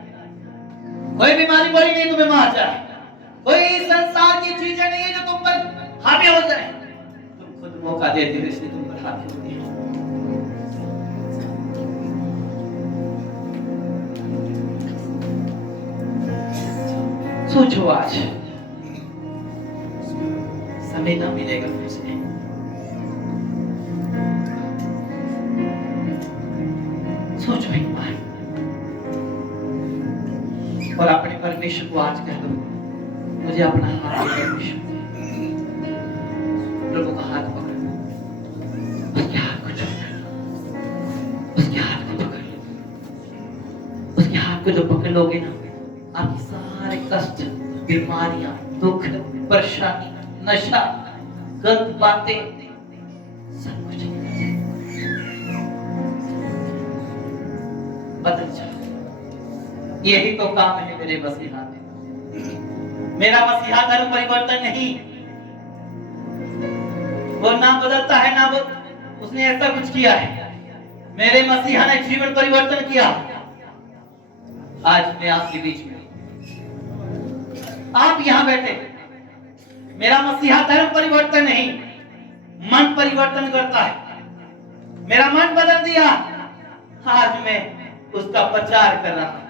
कोई बीमारी बड़ी नहीं तुम्हें मार जाए, कोई संसार की चीजें नहीं है जो तुम पर हावी हो जाए। तुम खुद मौका देते हो इसलिए तुम पर हावी होती है। सोचो आज समय ना मिलेगा फिर से, सोचो एक बार और अपने परमेश्वर को आज कह दो, मुझे अपना हाथ दे परमेश्वर। प्रभु का हाथ पकड़, उसके हाथ को पकड़, उसके हाथ को पकड़, उसके हाथ को जो पकड़ लोगे ना, आपके सारे कष्ट, बीमारियां, दुख, परेशानी, नशा, गलत बातें सब कुछ बदल जाए। यही तो काम है मेरे मसीहा में। मेरा मसीहा धर्म परिवर्तन नहीं, वो ना बदलता है ना उसने ऐसा कुछ किया है। मेरे मसीहा ने जीवन परिवर्तन किया। आज मैं आपके बीच में, आप यहां बैठे, मेरा मसीहा धर्म परिवर्तन नहीं, मन परिवर्तन करता है। मेरा मन बदल दिया, आज मैं उसका प्रचार कर रहा हूं।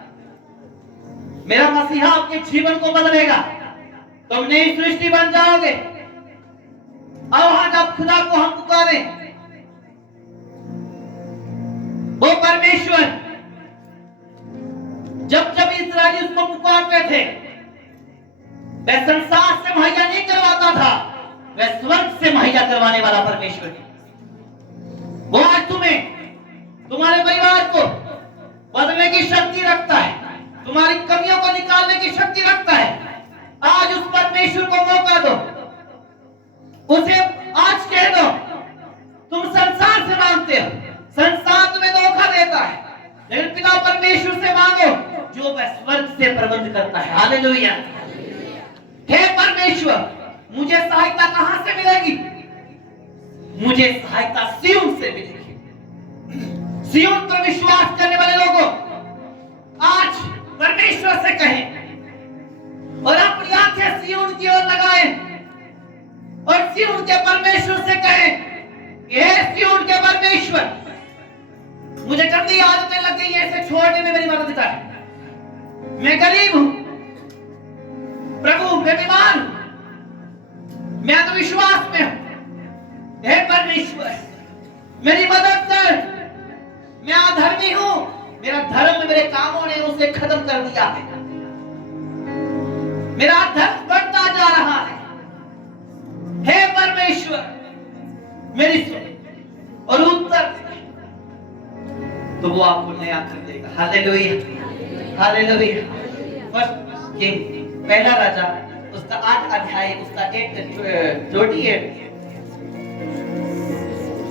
मेरा मसीहा आपके जीवन को बदलेगा, तुम नई सृष्टि बन जाओगे। अब आज आप खुदा को हम पुकारे, वो परमेश्वर जब जब इस्राएली उसको पुकारते थे, वह संसार से मुहैया नहीं करवाता था, वह स्वर्ग से मुहैया करवाने वाला परमेश्वर है। वो आज तुम्हें, तुम्हारे परिवार को बदलने की शक्ति रखता है, तुम्हारी कमियों को निकालने की शक्ति रखता है। आज उस परमेश्वर को मौका दो, उसे आज कह दो, तुम संसार से मांगते हो, संसार तुम्हें धोखा देता है, लेकिन पिता परमेश्वर से मांगो जो वह स्वर्ग से प्रबंध करता है। हालेलुया। हे परमेश्वर, मुझे सहायता कहां से मिलेगी? मुझे सहायता सिय्योन से मिलेगी। सिय्योन पर विश्वास करने वाले लोगों आज परमेश्वर से कहें और अपनी आंखें सिय्योन की ओर लगाएं और सिय्योन के परमेश्वर से कहें, हे सिय्योन के परमेश्वर, मुझे गंदी आदतें लग गई हैं, इसे छोड़ने में मेरी मदद कर। मैं गरीब हूं प्रभु, मैं बीमार हूं, मैं तो विश्वास में हूं। हे परमेश्वर, मेरी मदद कर। मैं अधर्मी हूं, मेरा धर्म मेरे कामों ने उसे खत्म कर दिया है, मेरा धर्म बढ़ता जा रहा है। हे परमेश्वर, मेरी सुन और उत्तर तो वो आपको नया कर देगा। Hallelujah, hallelujah. फर्स्ट किंग, पहला राजा, उसका 8 अध्याय, उसका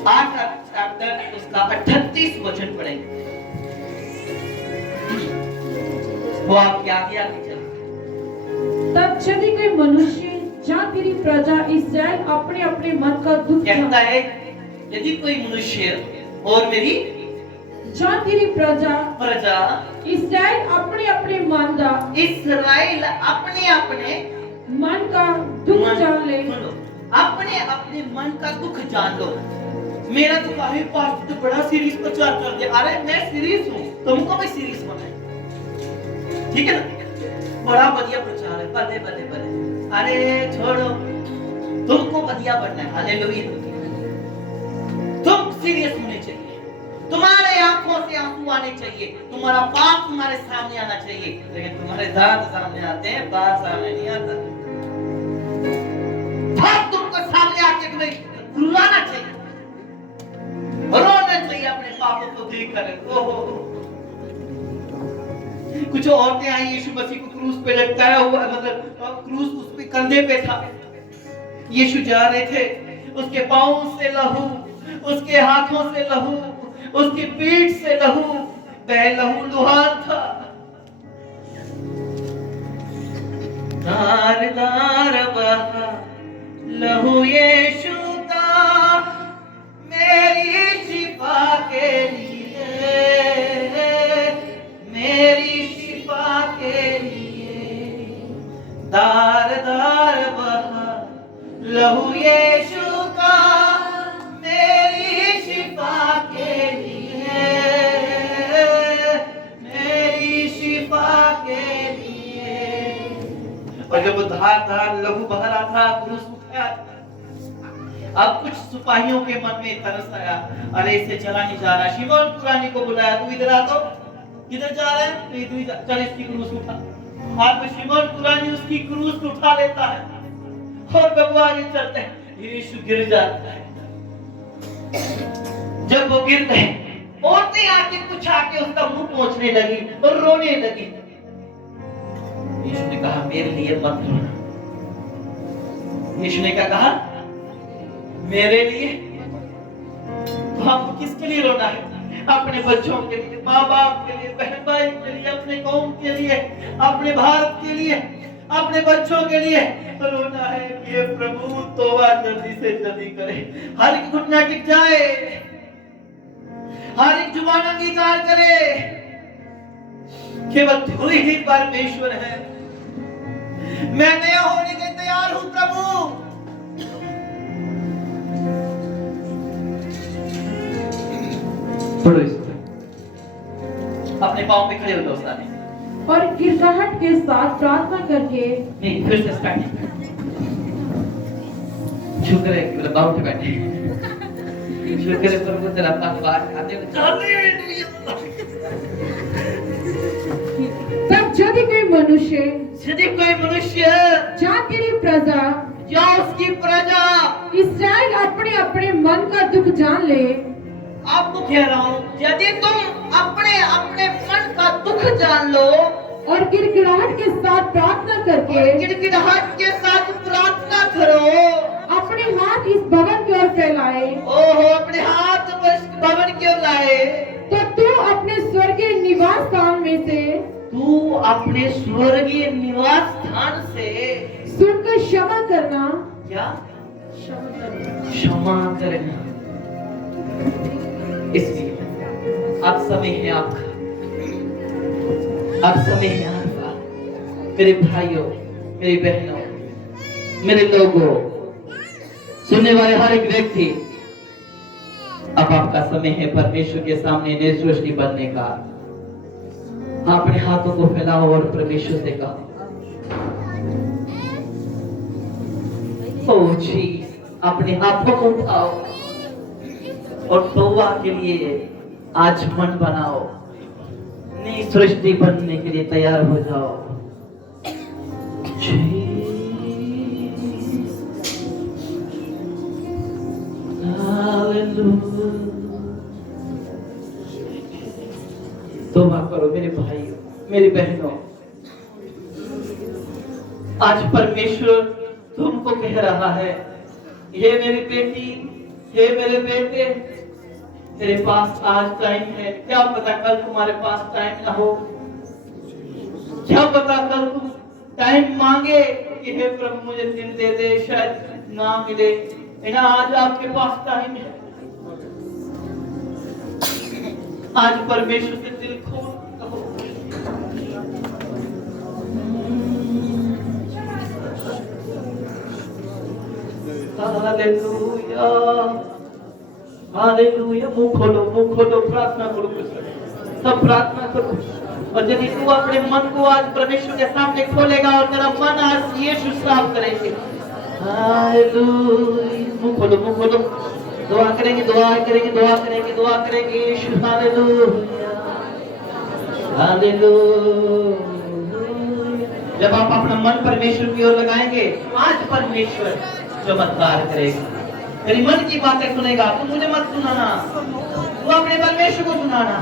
8 चैप्टर, उसका 38 वचन पढ़ेंगे। वो आपकी आज्ञा की चले। तब यदि कोई मनुष्य जहाँ तेरी प्रजा इस्राएल अपने अपने मन का दुख कहता है, यदि कोई मनुष्य और मेरी जहाँ तेरी प्रजा इस्राएल अपने अपने मन का, इस्राएल अपने अपने मन का दुख जान ले, अपने अपने मन का दुख जान लो। मेरा तो काफी पास तो बड़ा सीरीज प्रचार कर दिया। अरे मैं सीरीज हूँ, तुमको भी सीरीज बनाए, ठीक है ना? बड़ा बढ़िया प्रचार है, बदे बदे बदे। अरे छोड़ो, तुमको बढ़िया बनना है। हालेलुया। तुम सीरियस होने चाहिए, तुम्हारे आंखों से आंसू आने चाहिए, तुम्हारा पाप तुम्हारे सामने आना चाहिए, लेकिन तुम्हारे दांत सामने आते हैं, बात सामने नहीं आता। पाप तुमको सामने आके तुम्हें रुलाना चाहिए, रोना चाहिए अपने पापों को देख कर। ओहो, कुछ औरतें आई, यीशु मसीह को क्रूस पे लटकाया हुआ, मतलब क्रूस उस पे कंधे पे था, यीशु जा रहे थे, उसके पांवों से लहू, उसके हाथों से लहू, उसकी पीठ से लहू लुहान था। धार धार बहा लहू यीशु का मेरी शिफा के लिए, मेरी शिफा के लिए। धार धार बहा लहू यीशु का मेरी शिफा के लिए, मेरी शिफा के लिए। और जब धार धार लहू बह रहा था, क्रूस उठाया था, अब कुछ सिपाहियों के मन में तरस आया, अरे इसे चला नहीं जा रहा। शिमोन कुरानी को बुलाया, तू इधर आ, तो किधर जा रहा है? नहीं, तू चल इसकी क्रूस उठा। आप शिमोन कुरानी उसकी क्रूस उठा लेता है और प्रभु आगे चलते हैं। यीशु गिर जाता है। जब वो गिर गए, औरतें आके कुछ आके उसका मुंह पोंछने लगी और रोने लगी। यीशु ने कहा मेरे लिए मत रोना। यीशु ने क्या कहा? मेरे लिए? तो आपको किसके लिए रोना है? अपने बच्चों के लिए, माँ बाप के लिए, बहन भाई के लिए, अपने कौम के लिए, अपने भारत के लिए, अपने बच्चों के लिए रोना है कि ये प्रभु तौबा जल्दी से जल्दी करे, हर एक घुटना टिक जाए, हर एक जुबान अंगीकार करे, केवल तू ही परमेश्वर है। मैं नया होने के तैयार हूं प्रभु। पढ़ो इसको। अपने पांव पे खड़े हो जाओ सारे और गिड़गिड़ाहट के साथ प्रार्थना करके। नहीं, फिर से स्टार्टिंग। शुक्र है कि बाहर उठ बैठे। शुक्र है प्रभु तेरा धन्यवाद आते तब यदि कोई मनुष्य जा तेरी प्रजा, या उसकी प्रजा इस्राएल अपने अपने मन का दुख जान ले। आपको कह रहा हूँ, यदि तुम अपने अपने मन का दुख जान लो और गिड़गिड़ाहट के साथ प्रार्थना करके, गिड़गिड़ाहट के साथ प्रार्थना करो, अपने हाथ इस भवन की ओर फैलाए, ओहो अपने हाथ इस भवन की ओर लाए, तो तू अपने स्वर्गीय निवास स्थान में से, तू अपने स्वर्गीय निवास स्थान से सुनकर क्षमा करना। क्या? क्षमा करना। इसलिए अब समय है आपका, अब समय है आपका। मेरे भाइयों, मेरी बहनों, मेरे लोगों, सुनने वाले हर एक व्यक्ति, अब आपका समय है परमेश्वर के सामने नई सृष्टि बनने का। अपने हाथों को फैलाओ और परमेश्वर से कहो, ओ जी, अपने हाथों को उठाओ और तौबा के लिए आज मन बनाओ, नई सृष्टि बनने के लिए तैयार हो जाओ। तौबा करो मेरे भाइयों, मेरी बहनों। आज परमेश्वर तुमको कह रहा है, हे मेरी बेटी, हे मेरे बेटे, तेरे पास आज टाइम है। क्या पता कल तुम्हारे पास टाइम ना हो, क्या पता कल तुम टाइम मांगे कि हे प्रभु मुझे दिल दे दे, शायद ना मिले। लेकिन आज आपके पास टाइम है। आज परमेश्वर से दिल खोल कहो, हालेलुया, हालेलुया। मुंह खोलो, प्रार्थना करो, सब प्रार्थना करो। और यदि तू अपने मन को आज परमेश्वर के सामने खोलेगा और तेरा मन आज यीशु साफ करेंगे, हालेलुया। मुंह खोलो, दुआ करेंगे, यीशु, हालेलुया, हालेलुया। जब आप अपना मन परमेश्वर की ओर लगाएंगे, आज परमेश्वर चमत्कार करेगा। तेरी मन की बातें सुनेगा। तू मुझे मत सुनाना, तू अपने परमेश्वर को सुनाना।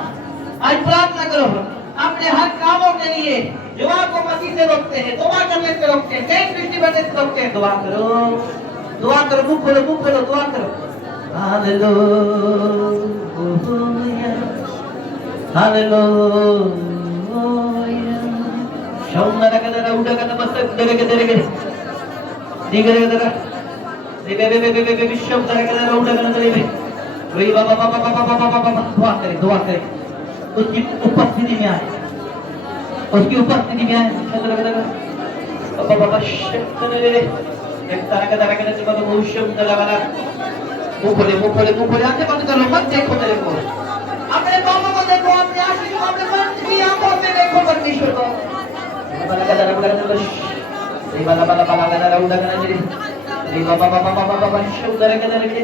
आज प्रार्थना करो अपने हर कामों के लिए जो आपको मसीह से रोकते हैं, दुआ करने से रोकते हैं, नई सृष्टि बनने से रोकते हैं। दुआ करो, मुंह खोलो, दुआ करो। हालेलुया, हालेलुया शौंदरा कदरा उड़ा कदरा मस्त दरे के दिगरे कदरा बे शौंदरा कदरा उड़ा कदरा दरे वही बाबा दुआ करे उसकी उपस्थिति में आए उसकी उपस्थिति में आए शौंदरा कदरा बाबा शौंदरा दरे एक तरह का बाबा बहुत शौंदरा वाला मुंह खोले आंखें बंद करो मत देखो मेरे को अपने पापों को देखो अपने आंखें को अपने मन की आंखों से देखो परमेश्वर को बाला का दरा रे बाला का दरा उड़ा करना रे रे बाबा शौंदरा का दरा के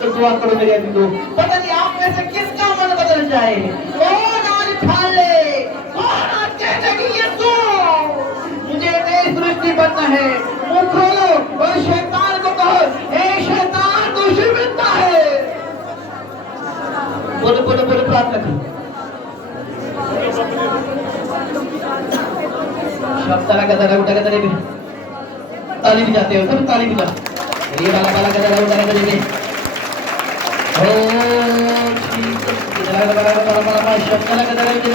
तो दुआ करो मेरे अभी तो पता नहीं आप में से किसका मन बदल जाए कौन आज ठान ले कौन आज कहता कि यीशु मुझे नई सृष्टि बनना है मुंह खोलो और शैतान को कहो ए शैतान तू शर्मिंदा है बोलो प्रार्थना करो शब्दाला का दरा उठा के भी ताली बजाते हो सब ताली बजा ये वाला का दरा उठा के दे ओ जीसस दरा शब्दाला का दरा उठा के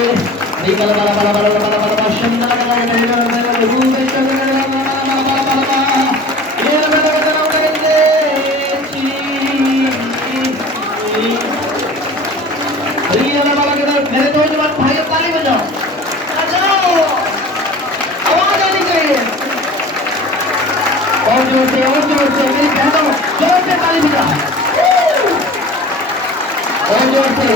ये वाला शब्दाला का दरा उठा मेरे दो जवान भाई ताली बजाओ आवाज आनी चाहिए और जोर से मेरी बहनों जोर से ताली बजाओ और जोर से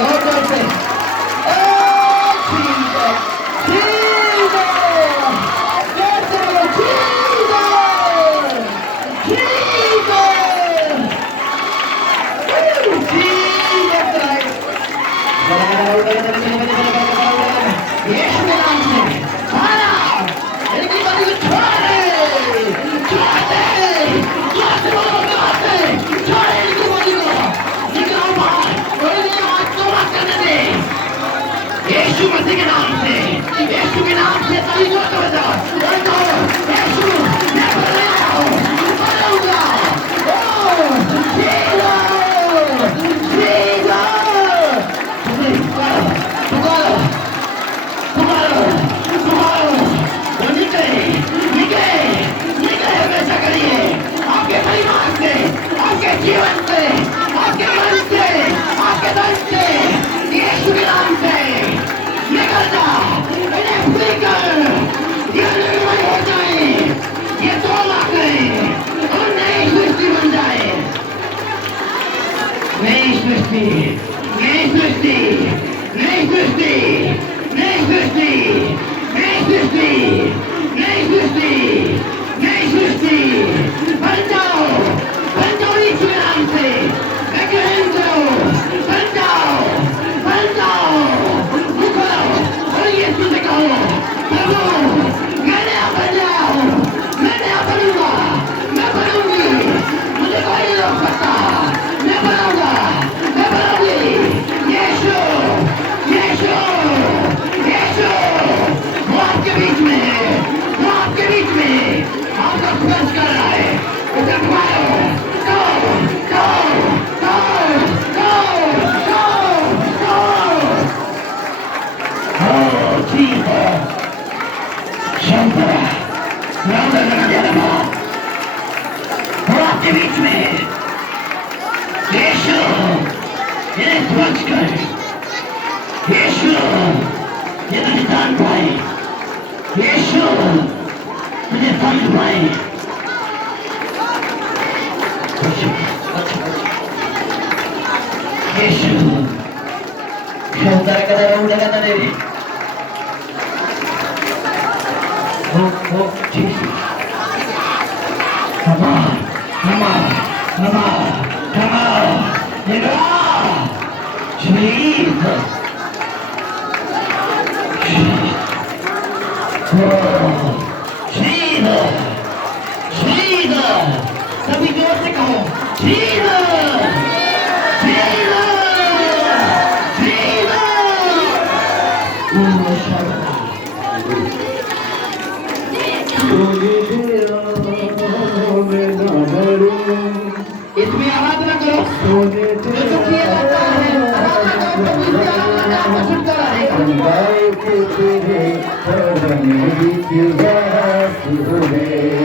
सभी जोर से कहो इसमें आवाज ना करो गाय के तेरे चरणों की बात हुए